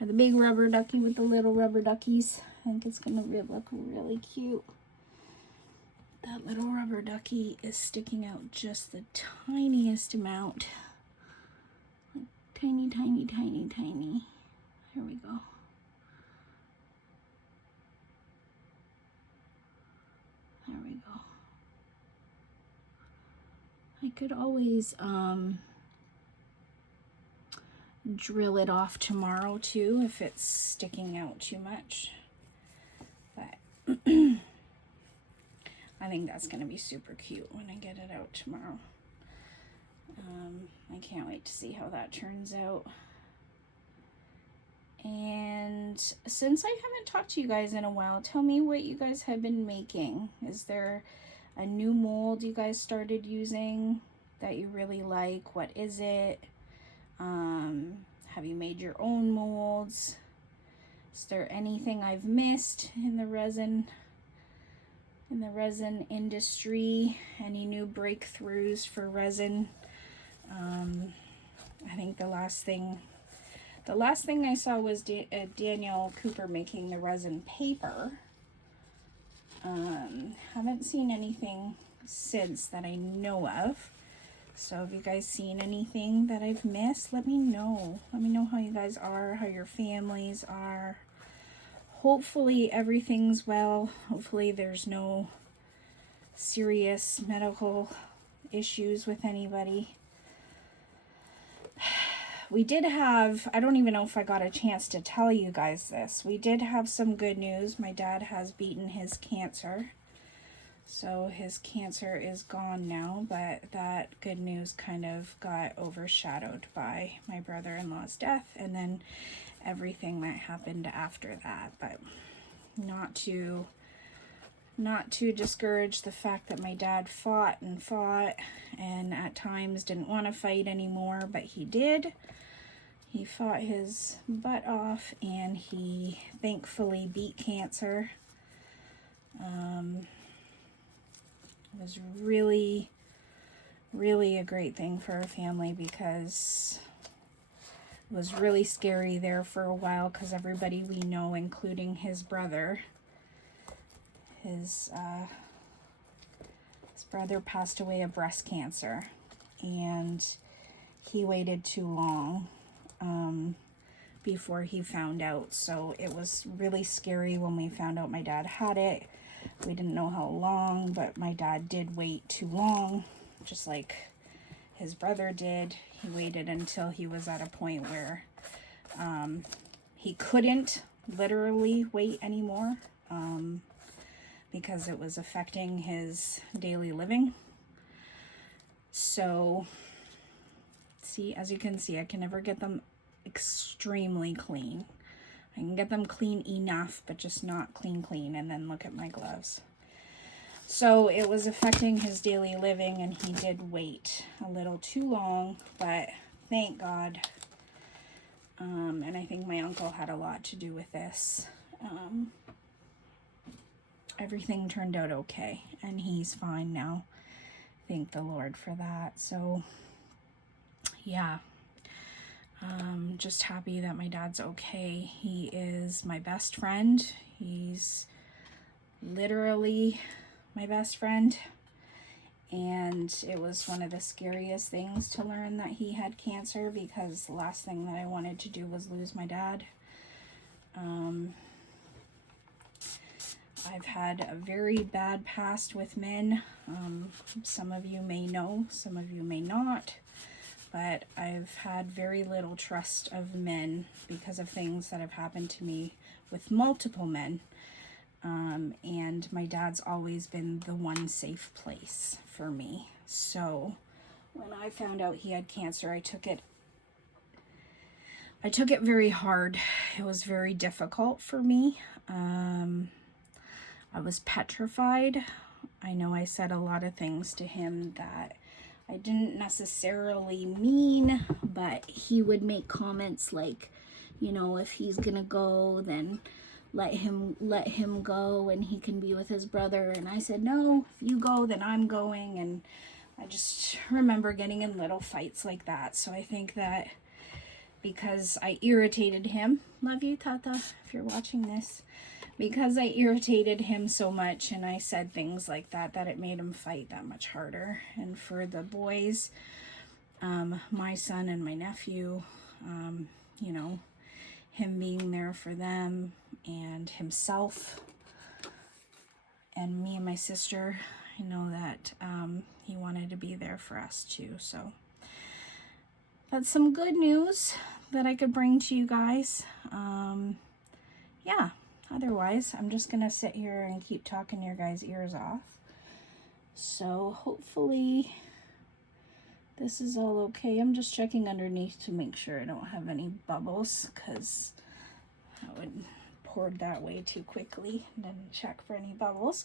Or the big rubber ducky with the little rubber duckies. I think it's going to look really cute. That little rubber ducky is sticking out just the tiniest amount. Like tiny. Here we go. There we go. I could always drill it off tomorrow too if it's sticking out too much, but I think that's gonna be super cute when I get it out tomorrow. I can't wait to see how that turns out. And since I haven't talked to you guys in a while, tell me what you guys have been making. Is there a new mold you guys started using that you really like? What is it? Have you made made your own molds? Is there anything I've missed in the resin industry? Any new breakthroughs for resin? I think the last thing I saw was Daniel Cooper making the resin paper. Haven't seen anything since that I know of. So have you guys seen anything that I've missed? Let me know. Let me know how you guys are, how your families are. Hopefully everything's well. Hopefully there's no serious medical issues with anybody. We did have, I don't even know if I got a chance to tell you guys this. We did have some good news. My dad has beaten his cancer. So his cancer is gone now, but that good news kind of got overshadowed by my brother-in-law's death and then everything that happened after that. But not to discourage the fact that my dad fought and at times didn't want to fight anymore, but he did. He fought his butt off and he thankfully beat cancer. It was really, really a great thing for our family because it was really scary there for a while because everybody we know, including his brother, his brother passed away of breast cancer, and he waited too long before he found out. So it was really scary when we found out my dad had it. We didn't know how long, but my dad did wait too long, just like his brother did. He waited until he was at a point where he couldn't literally wait anymore because it was affecting his daily living. So, see, as you can see, I can never get them extremely clean. I can get them clean enough, but just not clean. And then look at my gloves. So it was affecting his daily living, and he did wait a little too long, but thank God. And I think my uncle had a lot to do with this. Everything turned out okay, and he's fine now. Thank the Lord for that. So, yeah. Just happy that my dad's okay. He is my best friend. He's literally my best friend. And it was one of the scariest things to learn that he had cancer, because the last thing that I wanted to do was lose my dad. I've had a very bad past with men. Some of you may know, some of you may not. But I've had very little trust of men because of things that have happened to me with multiple men. And my dad's always been the one safe place for me. So when I found out he had cancer, I took it very hard. It was very difficult for me. I was petrified. I know I said a lot of things to him that I didn't necessarily mean, but he would make comments like, you know, if he's gonna go, then let him go and he can be with his brother. And I said, no, if you go, then I'm going. And I just remember getting in little fights like that. So I think that because I irritated him, love you, Tata, if you're watching this, because I irritated him so much and I said things like that, that it made him fight that much harder. And for the boys, my son and my nephew, you know, him being there for them and himself and me and my sister, I know that he wanted to be there for us too. So that's some good news that I could bring to you guys. Yeah. Otherwise, I'm just going to sit here and keep talking your guys' ears off. So hopefully this is all okay. I'm just checking underneath to make sure I don't have any bubbles, because I would pour that way too quickly. Didn't check for any bubbles.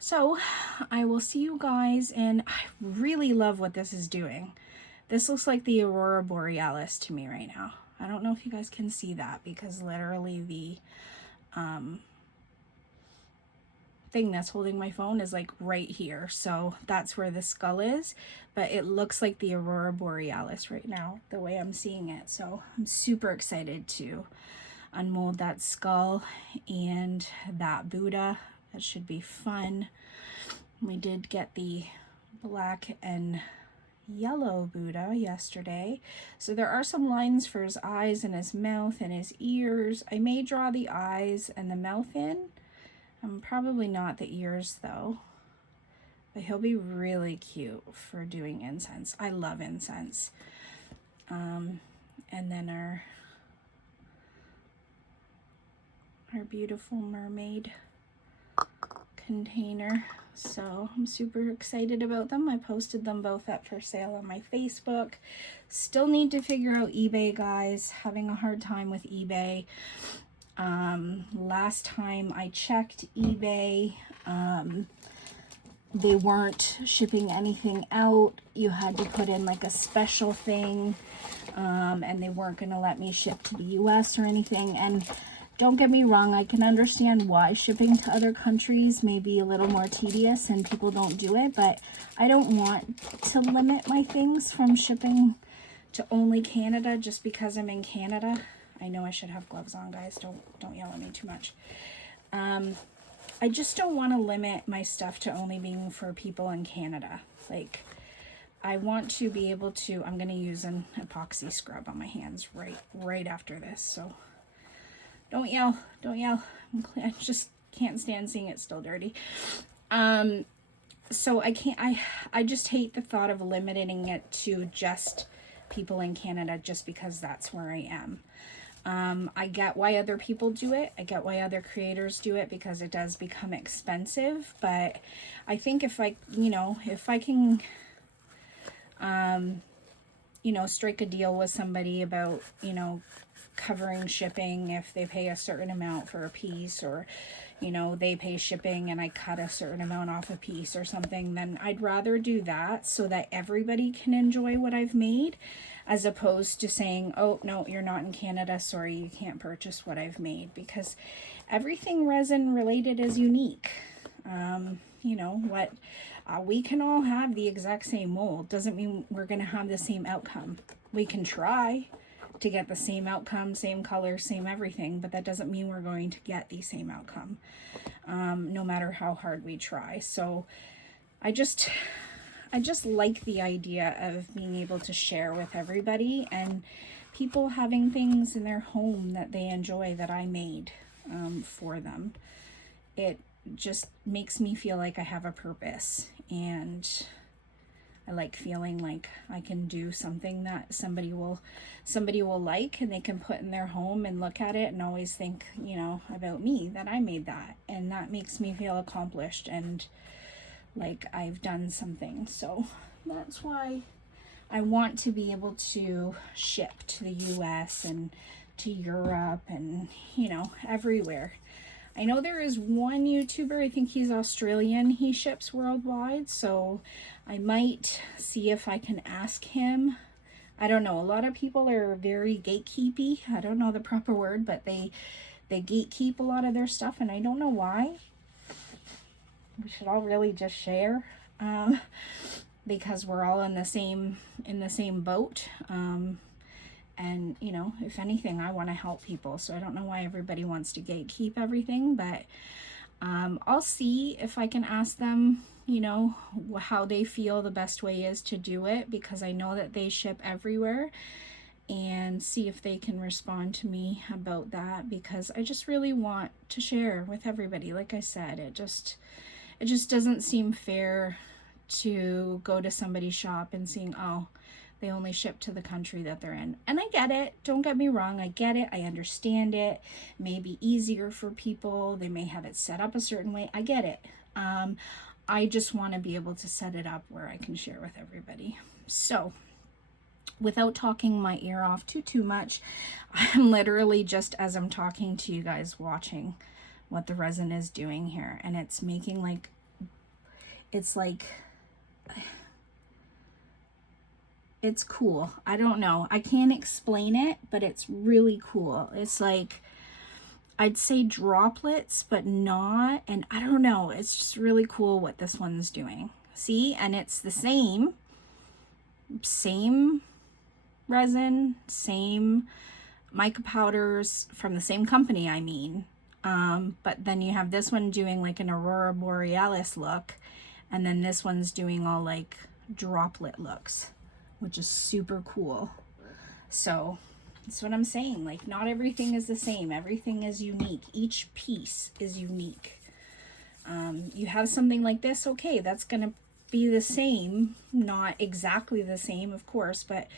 So I will see you guys, and I really love what this is doing. This looks like the Aurora Borealis to me right now. I don't know if you guys can see that because literally the thing that's holding my phone is like right here. So that's where the skull is, but it looks like the Aurora Borealis right now, the way I'm seeing it. So I'm super excited to unmold that skull and that Buddha. That should be fun. We did get the black and yellow Buddha yesterday, so there are some lines for his eyes and his mouth and his ears. I may draw the eyes and the mouth in. Probably not the ears though, but he'll be really cute for doing incense. I love incense. And then our beautiful mermaid container. So I'm super excited about them. I posted them both up for sale on my Facebook. Still need to figure out eBay, guys. Having a hard time with eBay. Last time I checked eBay, they weren't shipping anything out. You had to put in like a special thing, and they weren't going to let me ship to the US or anything. And don't get me wrong, I can understand why shipping to other countries may be a little more tedious and people don't do it, but I don't want to limit my things from shipping to only Canada just because I'm in Canada. I know I should have gloves on, guys. Don't yell at me too much. I just don't want to limit my stuff to only being for people in Canada. Like, I want to be able to, I'm going to use an epoxy scrub on my hands right after this, so don't yell, I just can't stand seeing it still dirty. So I just hate the thought of limiting it to just people in Canada just because that's where I am. I get why other people do it. I get why other creators do it because it does become expensive. But I think if I can, strike a deal with somebody about, covering shipping if they pay a certain amount for a piece, or, they pay shipping and I cut a certain amount off a piece or something, then I'd rather do that so that everybody can enjoy what I've made, as opposed to saying, oh, no, you're not in Canada, sorry, you can't purchase what I've made, because everything resin related is unique. We can all have the exact same mold. Doesn't mean we're going to have the same outcome. We can try to get the same outcome, same color, same everything, but that doesn't mean we're going to get the same outcome, no matter how hard we try. So I just like the idea of being able to share with everybody and people having things in their home that they enjoy that I made for them. It just makes me feel like I have a purpose, and I like feeling like I can do something that somebody will like, and they can put in their home and look at it and always think, about me, that I made that. And that makes me feel accomplished and like I've done something. So that's why I want to be able to ship to the US and to Europe and, everywhere. I know there is one YouTuber, I think he's Australian, he ships worldwide, so I might see if I can ask him. I don't know, a lot of people are very gatekeepy. I don't know the proper word, but they gatekeep a lot of their stuff, and I don't know why. We should all really just share, because we're all in the same boat. And, if anything, I want to help people. So I don't know why everybody wants to gatekeep everything, but I'll see if I can ask them, how they feel the best way is to do it, because I know that they ship everywhere, and see if they can respond to me about that, because I just really want to share with everybody. Like I said, it just doesn't seem fair to go to somebody's shop and seeing, oh, they only ship to the country that they're in. And I get it. Don't get me wrong. I get it. I understand it. It may be easier for people. They may have it set up a certain way. I get it. I just want to be able to set it up where I can share with everybody. So without talking my ear off too much, I'm literally, just as I'm talking to you guys, watching what the resin is doing here. And it's making it's like it's cool. I don't know. I can't explain it, but it's really cool. It's like, I'd say droplets, but not. And I don't know. It's just really cool what this one's doing. See? And it's the same resin, same mica powders from the same company, I mean. But then you have this one doing like an Aurora Borealis look. And then this one's doing all like droplet looks, which is super cool. So that's what I'm saying. Like, not everything is the same. Everything is unique. Each piece is unique. You have something like this, okay, that's going to be the same. Not exactly the same, of course, but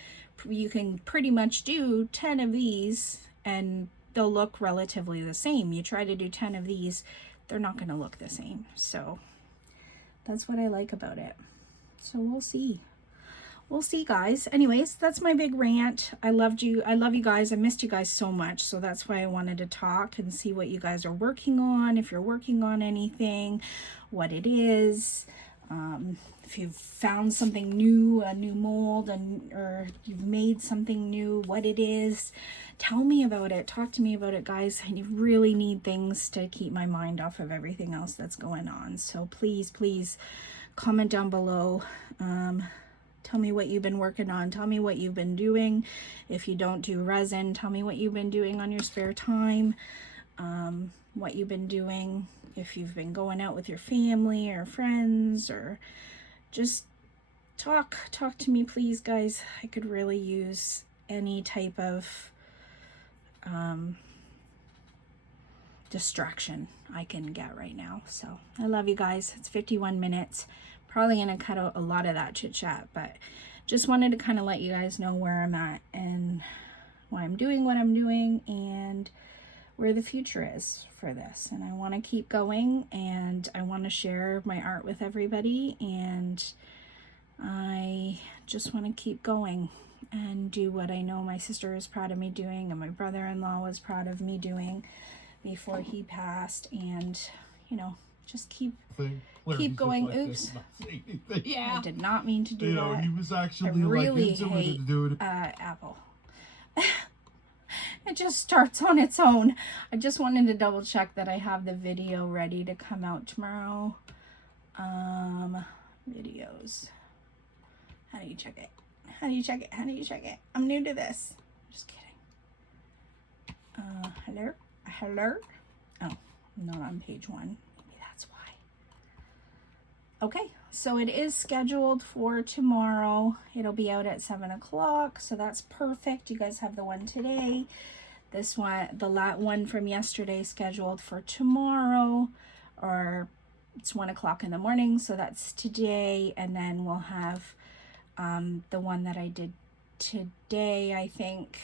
you can pretty much do 10 of these and they'll look relatively the same. You try to do 10 of these, they're not going to look the same. So that's what I like about it. So we'll see. We'll see, guys. Anyways, that's my big rant. I love you guys. I missed you guys so much. So that's why I wanted to talk and see what you guys are working on. If you're working on anything, what it is. If you've found something new, a new mold, or you've made something new, what it is. Tell me about it. Talk to me about it, guys. I really need things to keep my mind off of everything else that's going on. So please, please comment down below. Tell me what you've been working on. Tell me what you've been doing. If you don't do resin, tell me what you've been doing on your spare time. What you've been doing. If you've been going out with your family or friends, or just talk to me, please, guys. I could really use any type of distraction I can get right now. So I love you guys. It's 51 minutes. Probably gonna cut out a lot of that chit chat, but just wanted to kind of let you guys know where I'm at and why I'm doing what I'm doing and where the future is for this. And I want to keep going, and I want to share my art with everybody, and I just want to keep going and do what I know my sister is proud of me doing and my brother-in-law was proud of me doing before he passed, and you know, just keep going. Like, oops. Yeah. I did not mean to do that. He was actually, I really hate Apple. It just starts on its own. I just wanted to double check that I have the video ready to come out tomorrow. Videos. How do you check it? How do you check it? How do you check it? I'm new to this. Just kidding. Hello? Hello? Oh, not on page 1. Maybe that's why. Okay, so it is scheduled for tomorrow. It'll be out at 7 o'clock, so that's perfect. You guys have the one today. This one, the one from yesterday, scheduled for tomorrow, or it's 1 o'clock in the morning, so that's today. And then we'll have the one that I did today, I think,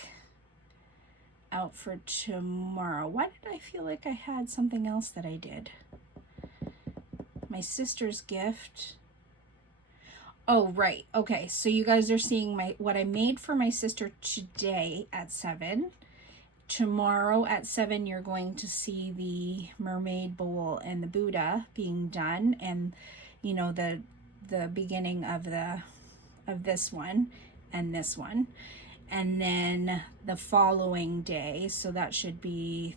out for tomorrow. Why did I feel like I had something else that I did? My sister's gift. Oh, right. Okay, so you guys are seeing what I made for my sister today at 7. Tomorrow at 7, you're going to see the mermaid bowl and the Buddha being done, and you know, the beginning of this one and this one. And then the following day, so that should be,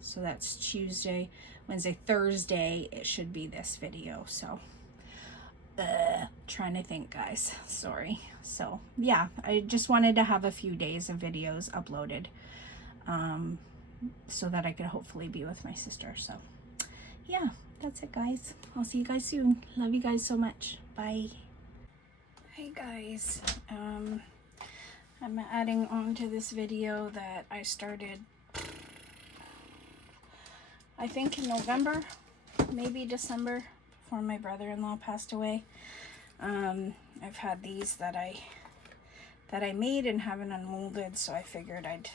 so that's Tuesday, Wednesday, Thursday, it should be this video. So trying to think, guys, sorry. So yeah, I just wanted to have a few days of videos uploaded so that I could hopefully be with my sister. So yeah, that's it, guys. I'll see you guys soon. Love you guys so much. Bye. Hey guys, I'm adding on to this video that I started, I think in November, maybe December, before my brother-in-law passed away. I've had these that I made and haven't unmolded, so I figured I'd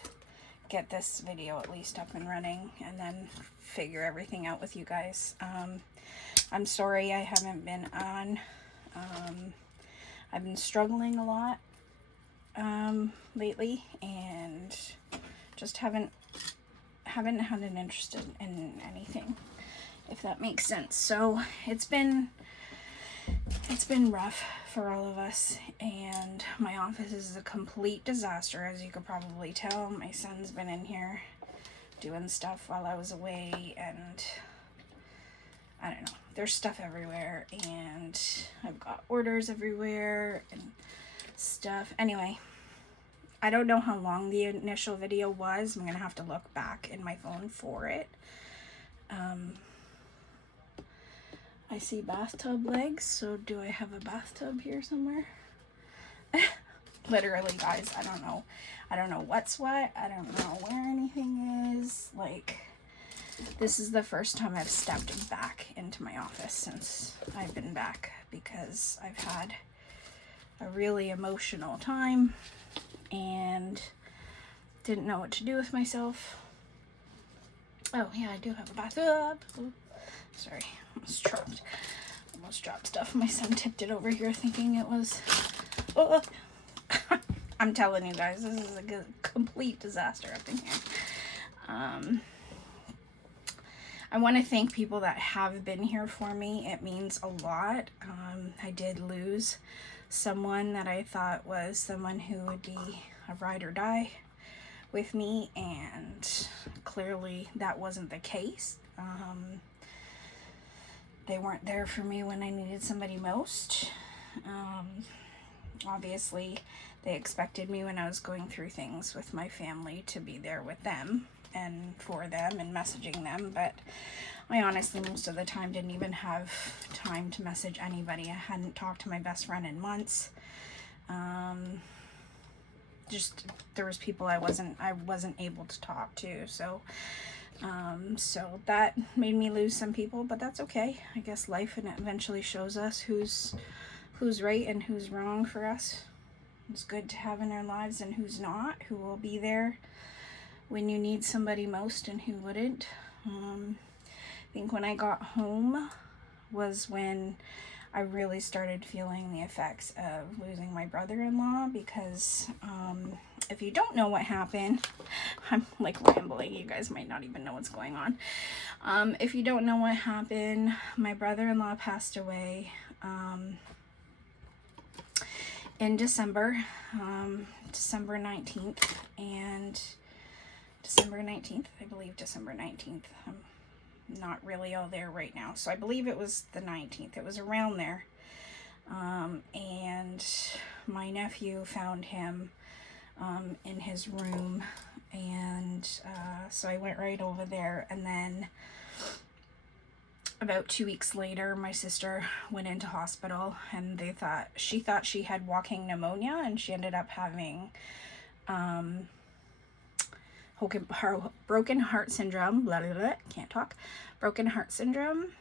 get this video at least up and running and then figure everything out with you guys. I'm sorry I haven't been on. I've been struggling a lot lately, and just haven't had an interest in anything, if that makes sense. So it's been It's been rough for all of us, and my office is a complete disaster, as you could probably tell. My son's been in here doing stuff while I was away, and I don't know, there's stuff everywhere, and I've got orders everywhere and stuff. Anyway, I don't know how long the initial video was. I'm gonna have to look back in my phone for it. I see bathtub legs, so do I have a bathtub here somewhere? Literally, guys, I don't know what's what. I don't know where anything is. Like, this is the first time I've stepped back into my office since I've been back, because I've had a really emotional time and didn't know what to do with myself. Oh yeah, I do have a bathtub. Oh, sorry, almost dropped stuff. My son tipped it over here thinking it was, oh. I'm telling you guys, this is a complete disaster up in here. I want to thank people that have been here for me. It means a lot. I did lose someone that I thought was someone who would be a ride or die with me, and clearly that wasn't the case. They weren't there for me when I needed somebody most. Obviously, they expected me when I was going through things with my family to be there with them and for them and messaging them, but I honestly most of the time didn't even have time to message anybody. I hadn't talked to my best friend in months. Just there was people I wasn't able to talk to, so that made me lose some people, but that's okay. I guess life eventually shows us who's right and who's wrong for us. It's good to have in our lives, and who's not, who will be there when you need somebody most and who wouldn't. I think when I got home was when I really started feeling the effects of losing my brother-in-law, because if you don't know what happened, I'm like rambling, you guys might not even know what's going on. If you don't know what happened, my brother-in-law passed away in December 19th, and December 19th, I believe December 19th. I'm not really all there right now, so I believe it was the 19th. It was around there. And my nephew found him in his room, and so I went right over there, and then about 2 weeks later, my sister went into hospital, and she thought she had walking pneumonia, and she ended up having broken heart syndrome, broken heart syndrome,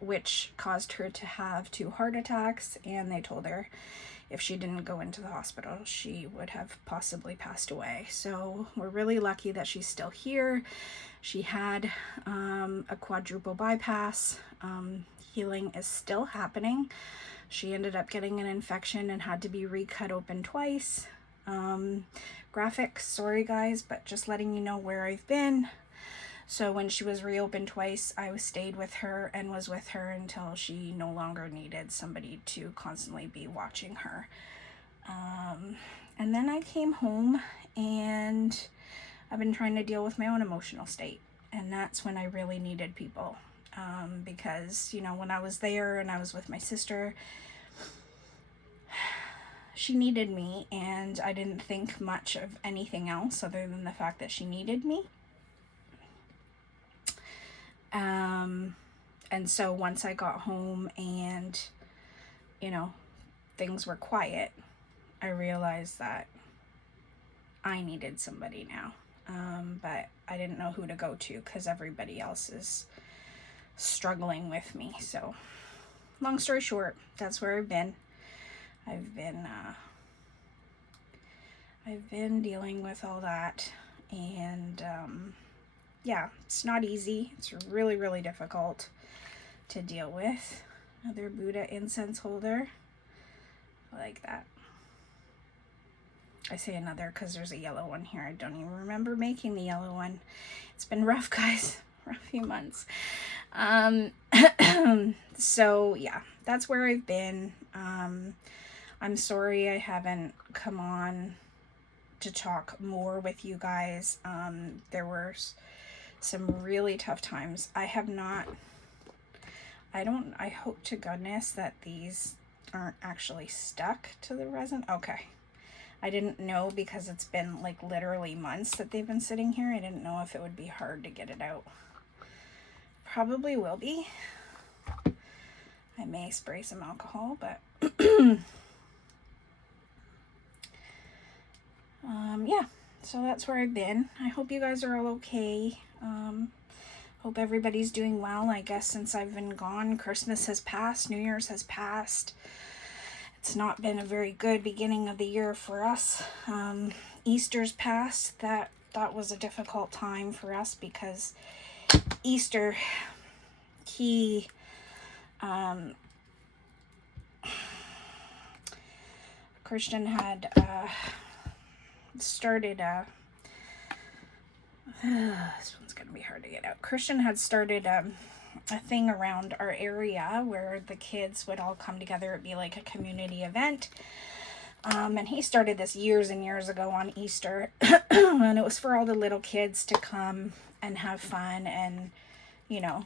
which caused her to have 2 heart attacks, and they told her if she didn't go into the hospital, she would have possibly passed away. So we're really lucky that she's still here. She had a quadruple bypass. Healing is still happening. She ended up getting an infection and had to be recut open twice. Graphic, sorry guys, but just letting you know where I've been. So when she was reopened twice, I stayed with her and was with her until she no longer needed somebody to constantly be watching her. And then I came home, and I've been trying to deal with my own emotional state, and that's when I really needed people, because, you know, when I was there and I was with my sister, she needed me, and I didn't think much of anything else other than the fact that she needed me. And so once I got home and, you know, things were quiet, I realized that I needed somebody now. But I didn't know who to go to, because everybody else is struggling with me. So long story short, that's where I've been. I've been dealing with all that, and yeah, it's not easy. It's really, really difficult to deal with. Another Buddha incense holder. I like that. I say another because there's a yellow one here. I don't even remember making the yellow one. It's been rough, guys. for a few months. So yeah, that's where I've been. I'm sorry I haven't come on to talk more with you guys. There were some really tough times. I hope to goodness that these aren't actually stuck to the resin. Okay. I didn't know because it's been like literally months that they've been sitting here. I didn't know if it would be hard to get it out. Probably will be. I may spray some alcohol, but yeah, so that's where I've been. I hope you guys are all okay. Hope everybody's doing well. I guess since I've been gone, Christmas has passed, New Year's has passed. It's not been a very good beginning of the year for us. Easter's passed. That was a difficult time for us because Easter, Christian had started this one's gonna be hard to get out. Christian had started a thing around our area where the kids would all come together. It'd be like a community event. And he started this years and years ago on Easter. And it was for all the little kids to come and have fun and, you know,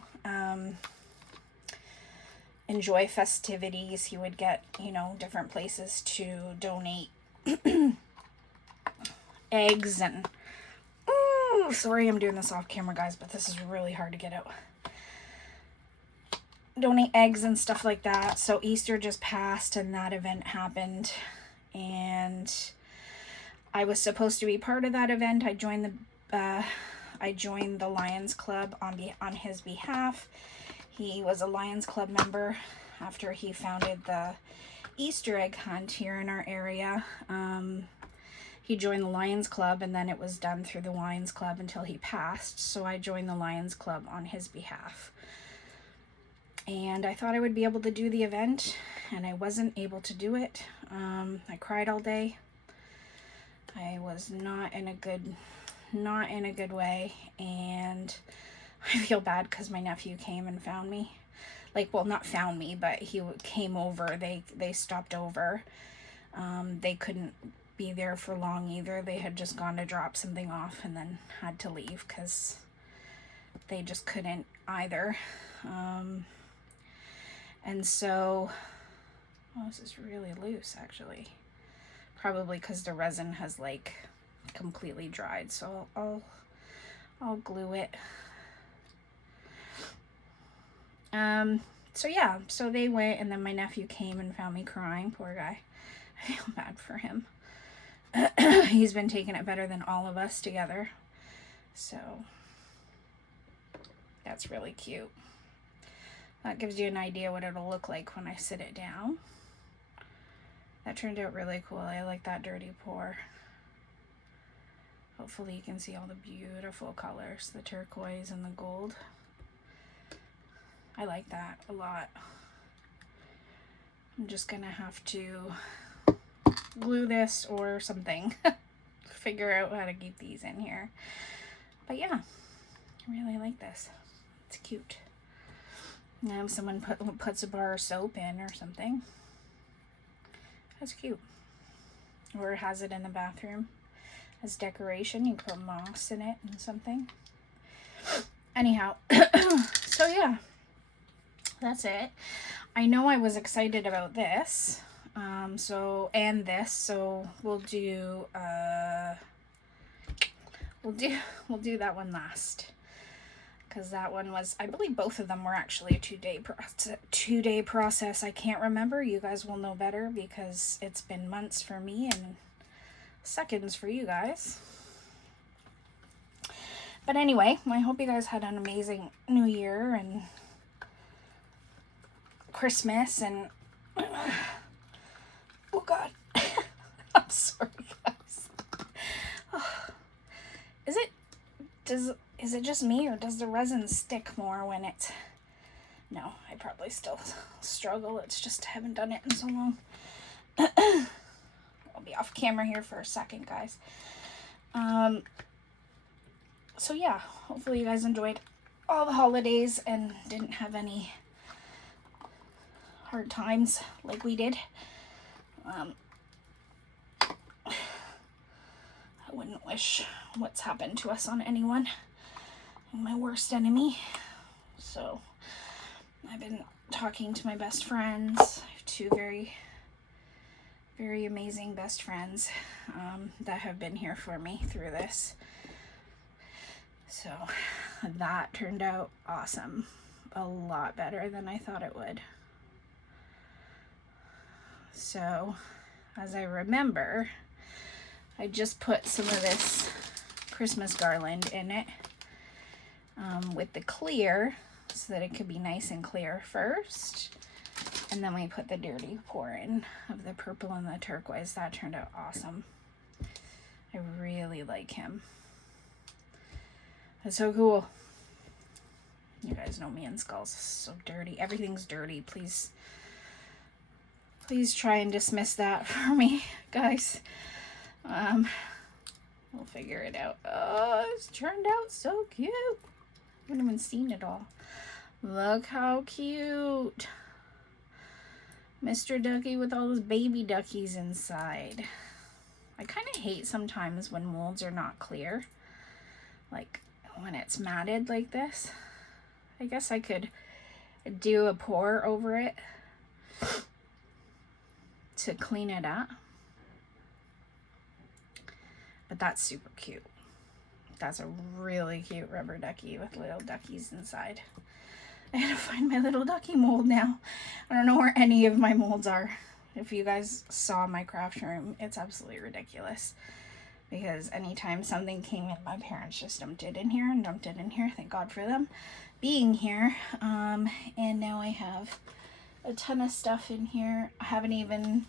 enjoy festivities. He would get, you know, different places to donate eggs and... Ooh, sorry I'm doing this off camera, guys, but this is really hard to get out. Donate eggs and stuff like that. So Easter just passed and that event happened. And I was supposed to be part of that event. I joined the Lions Club on his behalf. He was a Lions Club member after he founded the Easter egg hunt here in our area. He joined the Lions Club, and then it was done through the Lions Club until he passed. So I joined the Lions Club on his behalf. And I thought I would be able to do the event, and I wasn't able to do it. I cried all day. I was not in a good way, and I feel bad because my nephew came and found me. Like, well, not found me, but he came over. They stopped over. They couldn't be there for long either. They had just gone to drop something off and then had to leave because they just couldn't either. And so, oh, this is really loose actually. Probably because the resin has like completely dried. So I'll glue it. So yeah, so they went, and then my nephew came and found me crying. Poor guy. I feel bad for him. He's been taking it better than all of us together. So that's really cute. That gives you an idea what it'll look like when I sit it down. That turned out really cool. I like that dirty pour. Hopefully you can see all the beautiful colors, the turquoise and the gold. I like that a lot. I'm just gonna have to glue this or something. Figure out how to keep these in here. But yeah, I really like this. It's cute. Now if someone puts a bar of soap in or something, that's cute. Or has it in the bathroom as decoration. You can put moss in it and something. Anyhow, so yeah, that's it. I know I was excited about this. So we'll do that one last, because that one was, I believe both of them were actually a two-day process. I can't remember. You guys will know better because it's been months for me and seconds for you guys. But anyway, I hope you guys had an amazing New Year and Christmas and oh God, I'm sorry, guys. Is it just me, or does the resin stick more when it's... No, I probably still struggle. It's just I haven't done it in so long. I'll be off camera here for a second, guys. So yeah, hopefully you guys enjoyed all the holidays and didn't have any hard times like we did. I wouldn't wish what's happened to us on anyone. My worst enemy. So I've been talking to my best friends. I have two very amazing best friends that have been here for me through this. So that turned out awesome. A lot better than I thought it would. So as I remember, I just put some of this Christmas garland in it with the clear so that it could be nice and clear first. And then we put the dirty pour in of the purple and the turquoise. That turned out awesome. I really like him. That's so cool. You guys know me and skulls. So dirty. Everything's dirty. Please try and dismiss that for me, guys. We'll figure it out. Oh, it's turned out so cute. I haven't even seen it all. Look how cute. Mr. Ducky with all those baby duckies inside. I kind of hate sometimes when molds are not clear. Like when it's matted like this. I guess I could do a pour over it to clean it up. But that's super cute. That's a really cute rubber ducky with little duckies inside. I gotta find my little ducky mold now. I don't know where any of my molds are. If you guys saw my craft room, it's absolutely ridiculous. Because anytime something came in, my parents just dumped it in here and dumped it in here. Thank God for them being here. And now I have a ton of stuff in here. I haven't even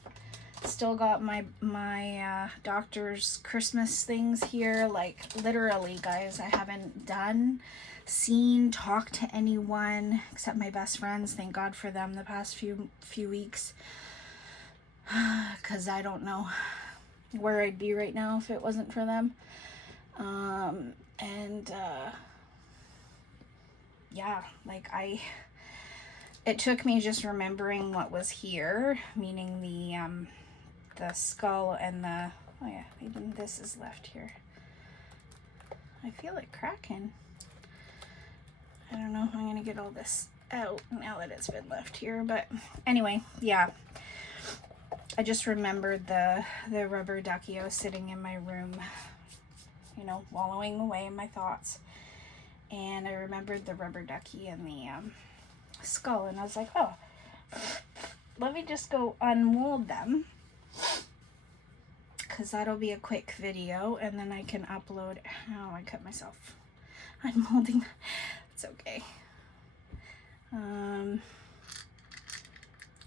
still got my doctor's Christmas things here. Like literally, guys, I haven't talked to anyone except my best friends. Thank God for them the past few weeks. Because I don't know where I'd be right now if it wasn't for them. Yeah, like it took me just remembering what was here, meaning the skull and the, oh yeah, even this is left here. I feel it cracking. I don't know if I'm gonna get all this out now that it's been left here, but anyway, yeah. I just remembered the rubber ducky. I was sitting in my room, you know, wallowing away in my thoughts, and I remembered the rubber ducky and the skull, and I was like, oh, let me just go unmold them, because that'll be a quick video, and then I can upload. Oh, I cut myself unmolding. It's okay.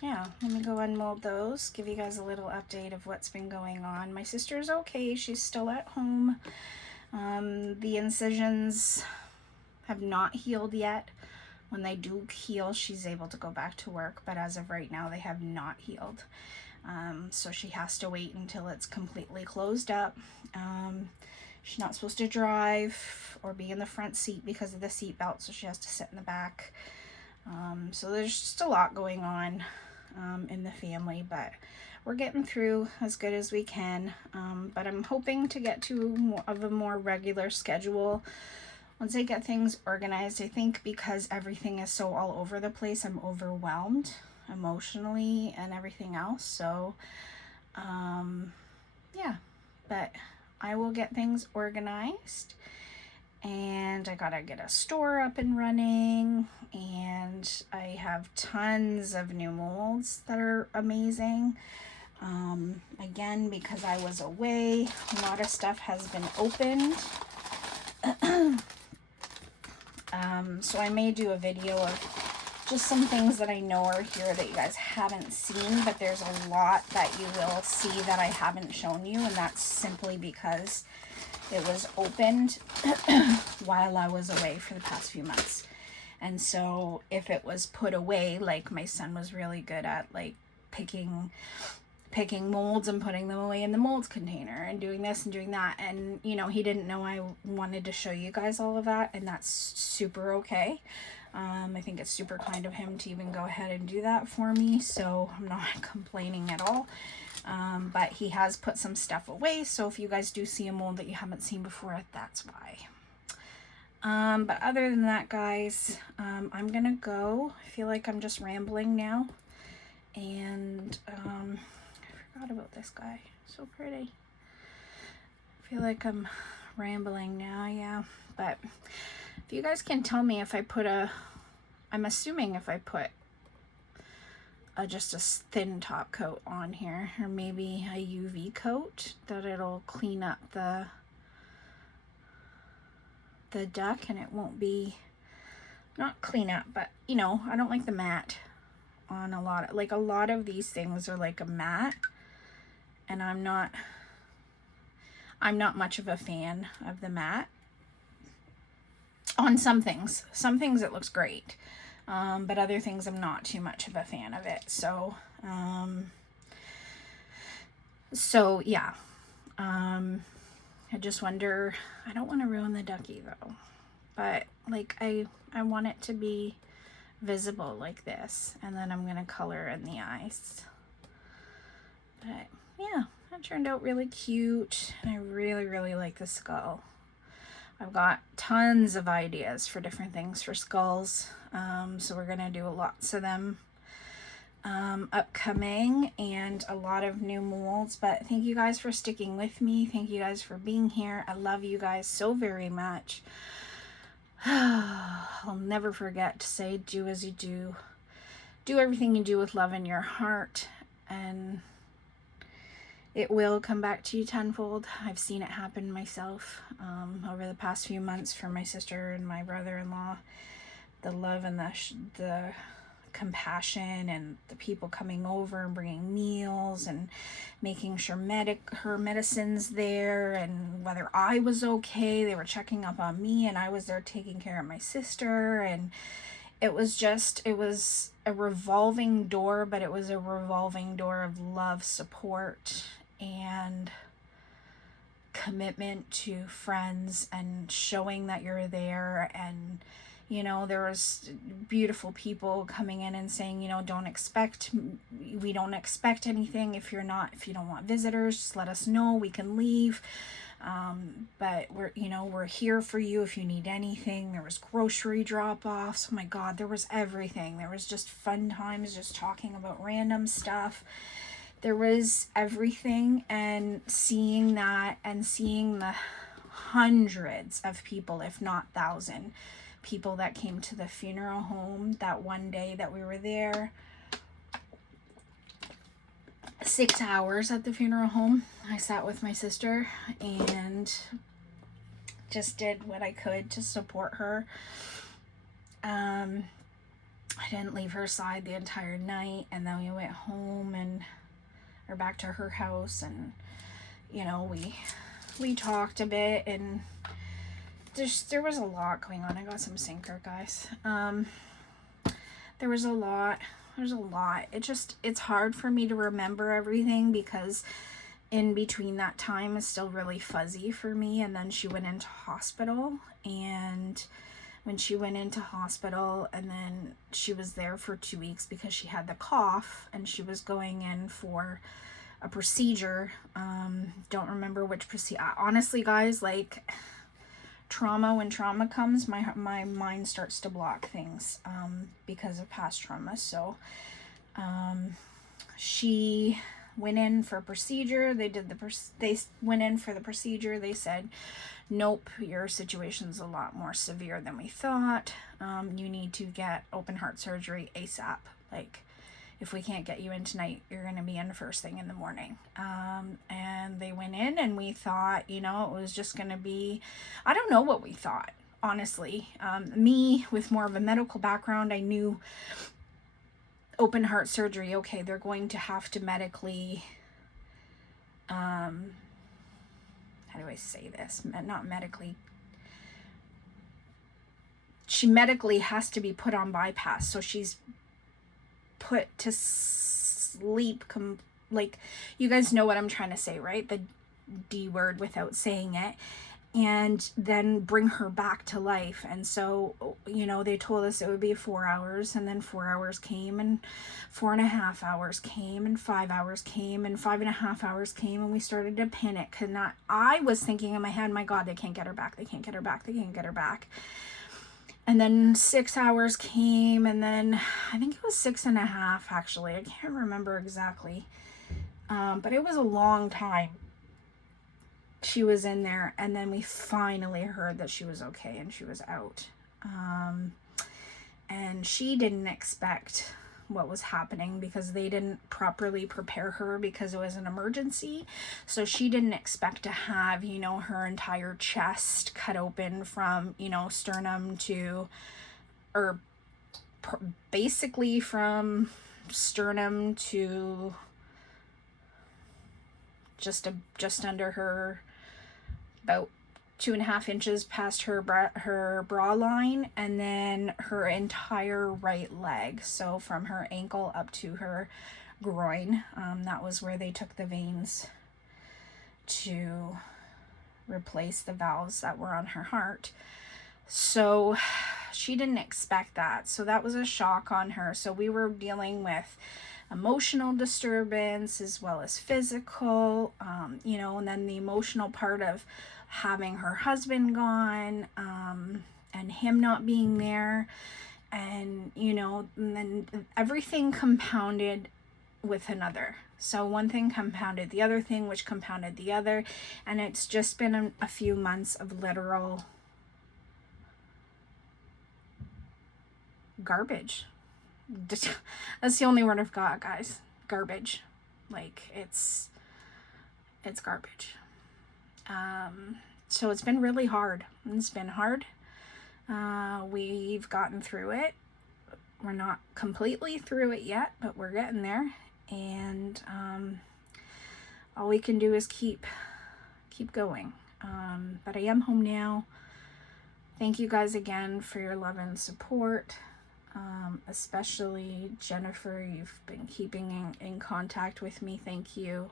Yeah, let me go unmold those, give you guys a little update of what's been going on. My sister's okay. She's still at home. The incisions have not healed yet. When they do heal, she's able to go back to work, but as of right now, they have not healed. So she has to wait until it's completely closed up. She's not supposed to drive or be in the front seat because of the seat belt, so she has to sit in the back. So there's just a lot going on in the family, but we're getting through as good as we can. But I'm hoping to get to a more regular schedule once I get things organized. I think because everything is so all over the place, I'm overwhelmed emotionally and everything else. So yeah, but I will get things organized, and I gotta get a store up and running, and I have tons of new molds that are amazing. Again, because I was away, a lot of stuff has been opened. So I may do a video of just some things that I know are here that you guys haven't seen, but there's a lot that you will see that I haven't shown you, and that's simply because it was opened while I was away for the past few months. And so if it was put away, like my son was really good at like picking picking molds and putting them away in the molds container and doing this and doing that. And, you know, he didn't know I wanted to show you guys all of that, and that's super okay. I think it's super kind of him to even go ahead and do that for me, so I'm not complaining at all. But he has put some stuff away, so if you guys do see a mold that you haven't seen before, that's why. But other than that, guys, I'm gonna go. I feel like I'm just rambling now. And I forgot about this guy. So pretty. I feel like I'm rambling now, yeah. But if you guys can tell me if I put I'm assuming if I put just a thin top coat on here, or maybe a UV coat, that it'll clean up the duck and it won't be, not clean up, but you know, I don't like the matte on a lot of these things are like a matte, and I'm not much of a fan of the matte on some things. Some things it looks great, but other things I'm not too much of a fan of it. So yeah, I just wonder, I don't want to ruin the ducky though, but like I want it to be visible like this, and then I'm gonna color in the eyes. But yeah, that turned out really cute, and I really like the skull. I've got tons of ideas for different things for skulls, so we're gonna do lots of them upcoming, and a lot of new molds. But thank you guys for sticking with me. Thank you guys for being here. I love you guys so very much. I'll never forget to say, do as you do. Do everything you do with love in your heart, and it will come back to you tenfold. I've seen it happen myself over the past few months for my sister and my brother-in-law. The love and the compassion, and the people coming over and bringing meals and making sure her medicine's there, and whether I was okay, they were checking up on me, and I was there taking care of my sister. And it was a revolving door, but it was a revolving door of love, support, and commitment to friends, and showing that you're there. And you know, there was beautiful people coming in and saying, you know, we don't expect anything. If you don't want visitors, just let us know, we can leave. But we're here for you if you need anything. There was grocery drop-offs. Oh my God, there was everything. There was just fun times, just talking about random stuff. There was everything, and seeing that, and seeing the hundreds of people, if not thousand people that came to the funeral home that one day that we were there. 6 hours at the funeral home. I sat with my sister and just did what I could to support her. I didn't leave her side the entire night, and then we went home or back to her house, and you know, we talked a bit, and there was a lot going on. I got some sinker, guys. There was a lot. There's a lot. It's hard for me to remember everything, because in between that time is still really fuzzy for me. And then she went into hospital, and when she went into hospital, and then she was there for 2 weeks because she had the cough, and she was going in for a procedure. Don't remember which procedure. Honestly, guys, like, when trauma comes, my mind starts to block things because of past trauma. So she went in for a procedure. They went in for the procedure. They said, nope, your situation's a lot more severe than we thought. You need to get open heart surgery ASAP. Like, if we can't get you in tonight, you're going to be in first thing in the morning. And they went in, and we thought, you know, it was just going to be, I don't know what we thought, honestly. Me, with more of a medical background, I knew open heart surgery, okay, they're going to have to medically, how do I say this? Not medically. She medically has to be put on bypass. So she's put to sleep like, you guys know what I'm trying to say, right? The D word without saying it. And then bring her back to life. And so, you know, they told us it would be 4 hours, and then 4 hours came, and 4.5 hours came, and 5 hours came, and 5.5 hours came, and we started to panic. And I was thinking in my head, my God, they can't get her back, they can't get her back, they can't get her back. And then 6 hours came, and then I think it was 6.5, actually. I can't remember exactly. But it was a long time she was in there, and then we finally heard that she was okay and she was out. And she didn't expect what was happening because they didn't properly prepare her because it was an emergency. So she didn't expect to have, you know, her entire chest cut open from, you know, sternum to, or basically from sternum to just under her, about 2.5 inches past her bra line, and then her entire right leg, so from her ankle up to her groin. That was where they took the veins to replace the valves that were on her heart. So she didn't expect that, so that was a shock on her. So we were dealing with emotional disturbance as well as physical, you know, and then the emotional part of having her husband gone, and him not being there, and, you know, and then everything compounded with another. So one thing compounded the other thing, which compounded the other, and it's just been a few months of literal garbage. That's the only word I've got, guys. Garbage. Like, it's garbage. So it's been really hard. It's been hard. We've gotten through it. We're not completely through it yet, but we're getting there. And all we can do is keep going. But I am home now. Thank you guys again for your love and support. Especially Jennifer, you've been keeping in contact with me. Thank you.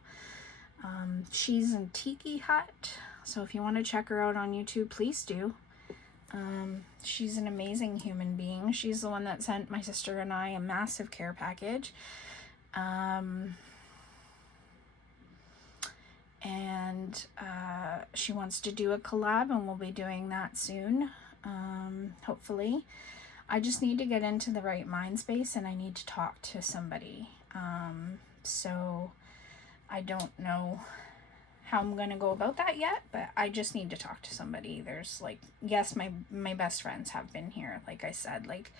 She's in Tiki Hut, so if you want to check her out on YouTube, please do. She's an amazing human being. She's the one that sent my sister and I a massive care package. And she wants to do a collab, and we'll be doing that soon, hopefully. I just need to get into the right mind space, and I need to talk to somebody. So I don't know how I'm going to go about that yet, but I just need to talk to somebody. There's, like, yes, my best friends have been here. Like I said, like,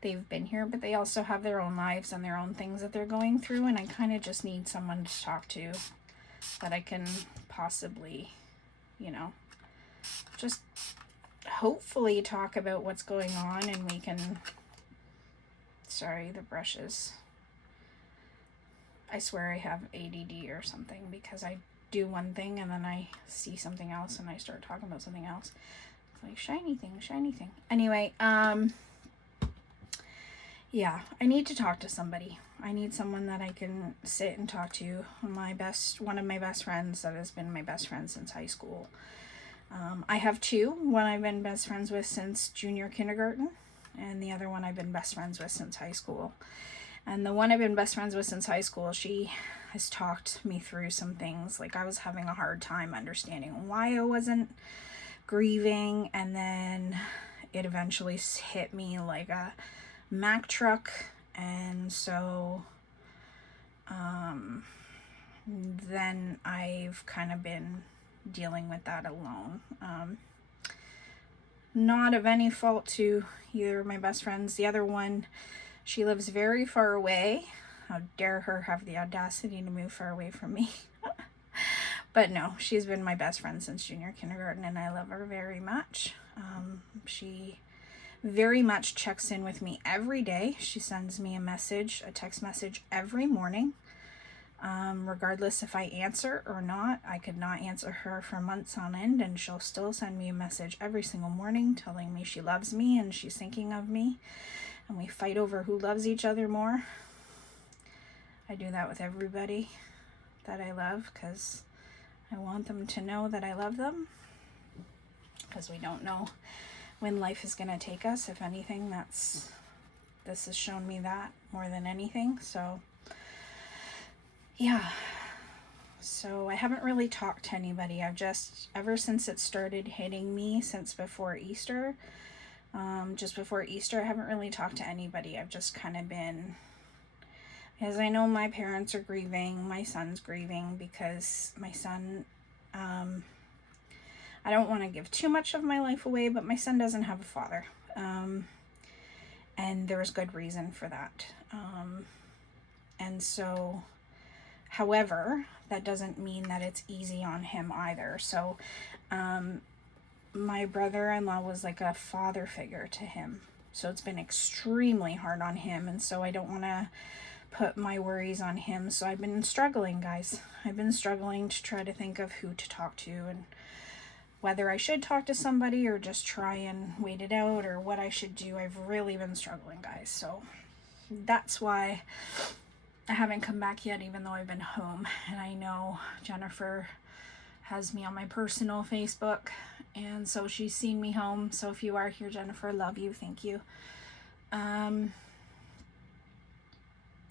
they've been here, but they also have their own lives and their own things that they're going through, and I kind of just need someone to talk to that I can possibly, you know, just hopefully talk about what's going on, and we can, sorry, the brushes. I swear I have ADD or something, because I do one thing and then I see something else and I start talking about something else. It's like shiny thing. Anyway, yeah, I need to talk to somebody. I need someone that I can sit and talk to. One of my best friends that has been my best friend since high school. I have two. One I've been best friends with since junior kindergarten, and the other one I've been best friends with since high school. And the one I've been best friends with since high school, she has talked me through some things. Like, I was having a hard time understanding why I wasn't grieving, and then it eventually hit me like a Mack truck, and so then I've kind of been dealing with that alone. Not of any fault to either of my best friends. The other one, she lives very far away. How dare her have the audacity to move far away from me. But no, she's been my best friend since junior kindergarten, and I love her very much. She very much checks in with me every day. She sends me a text message every morning. Regardless if I answer or not. I could not answer her for months on end, and she'll still send me a message every single morning telling me she loves me and she's thinking of me, and we fight over who loves each other more. I do that with everybody. that I love, because I want them to know that I love them, because we don't know when life is going to take us. If anything, this has shown me that more than anything. So yeah, so I haven't really talked to anybody. I've just, ever since it started hitting me, since before Easter, just before Easter, I haven't really talked to anybody. I've just kind of been, because I know my parents are grieving, my son's grieving, because my son, I don't want to give too much of my life away, but my son doesn't have a father. And there was good reason for that. And so, however, that doesn't mean that it's easy on him either. So, my brother-in-law was like a father figure to him. So it's been extremely hard on him. And so I don't want to put my worries on him. So I've been struggling, guys. I've been struggling to try to think of who to talk to, and whether I should talk to somebody or just try and wait it out, or what I should do. I've really been struggling, guys. So that's why I haven't come back yet, even though I've been home. And I know Jennifer has me on my personal Facebook, and so she's seen me home. So if you are here, Jennifer, love you, thank you. I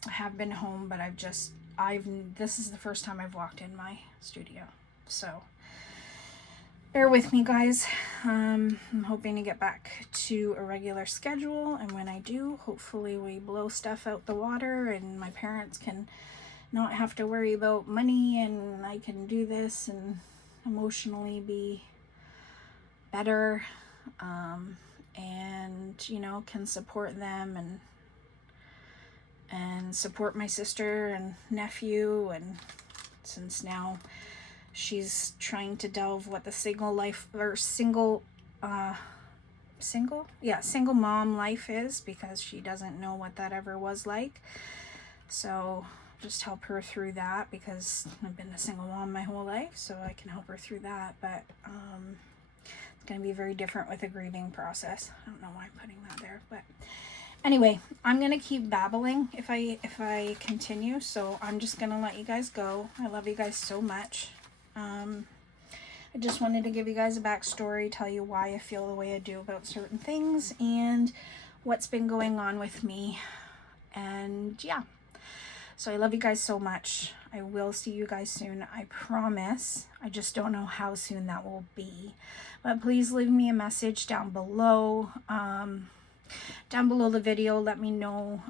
have been home, but this is the first time I've walked in my studio, so bear with me, guys. I'm hoping to get back to a regular schedule, and when I do, hopefully we blow stuff out the water and my parents can not have to worry about money, and I can do this and emotionally be better, and, you know, can support them and support my sister and nephew. And since now she's trying to delve what the single mom life is, because she doesn't know what that ever was like. So just help her through that, because I've been a single mom my whole life, so I can help her through that. But it's going to be very different with the grieving process. I don't know why I'm putting that there, but anyway, I'm going to keep babbling if I continue, so I'm just going to let you guys go. I love you guys so much. I just wanted to give you guys a backstory, tell you why I feel the way I do about certain things, and what's been going on with me. And yeah, so I love you guys so much. I will see you guys soon, I promise. I just don't know how soon that will be. But please leave me a message down below. Down below the video, let me know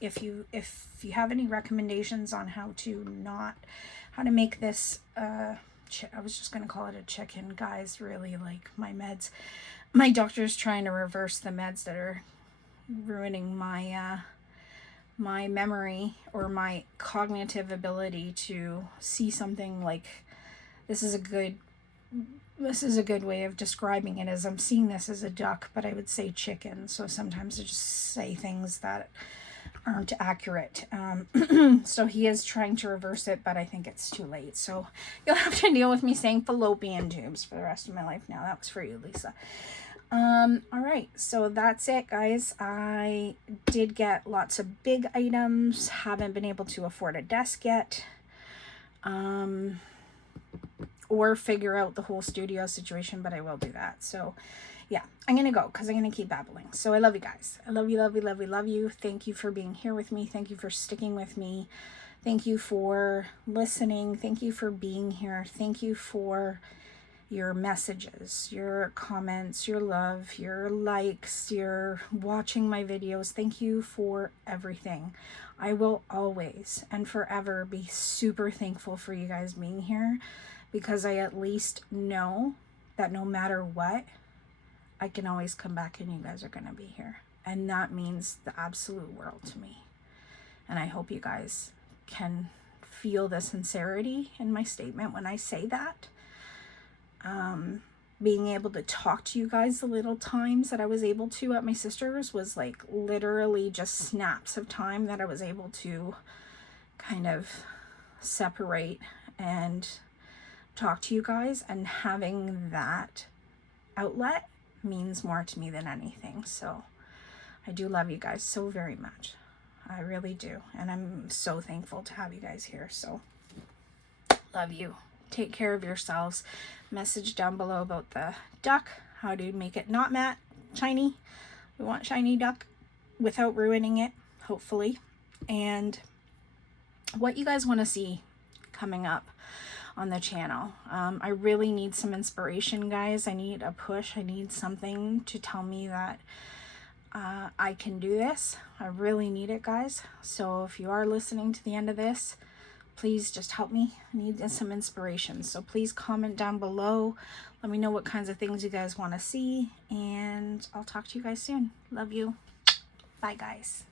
if you have any recommendations on how to make this I was just gonna call it a chicken, guys. Really, like, my doctor's trying to reverse the meds that are ruining my my memory or my cognitive ability to see something. Like, this is a good way of describing it, as I'm seeing this as a duck, but I would say chicken. So sometimes I just say things that aren't accurate. So he is trying to reverse it, but I think it's too late. So you'll have to deal with me saying fallopian tubes for the rest of my life now. That was for you, Lisa. All right, so that's it, guys. I did get lots of big items. Haven't been able to afford a desk yet. Or figure out the whole studio situation, but I will do that. So yeah, I'm gonna go because I'm gonna keep babbling. So I love you guys. I love you, love you, love you, love you. Thank you for being here with me. Thank you for sticking with me. Thank you for listening. Thank you for being here. Thank you for your messages, your comments, your love, your likes, your watching my videos. Thank you for everything. I will always and forever be super thankful for you guys being here, because I at least know that no matter what, I can always come back and you guys are going to be here. And that means the absolute world to me. And I hope you guys can feel the sincerity in my statement when I say that. Being able to talk to you guys the little times that I was able to at my sister's was like literally just snaps of time that I was able to kind of separate and talk to you guys, and having that outlet means more to me than anything. So I do love you guys so very much. I really do. And I'm so thankful to have you guys here. So Love you. Take care of yourselves. Message down below about the duck, how to make it not matte, shiny. We want shiny duck without ruining it, hopefully. And what you guys want to see coming up on the channel. I really need some inspiration, guys. I need a push. I need something to tell me that I can do this. I really need it, guys. So if you are listening to the end of this, please just help me. I need some inspiration. So please comment down below. Let me know what kinds of things you guys want to see. And I'll talk to you guys soon. Love you. Bye, guys.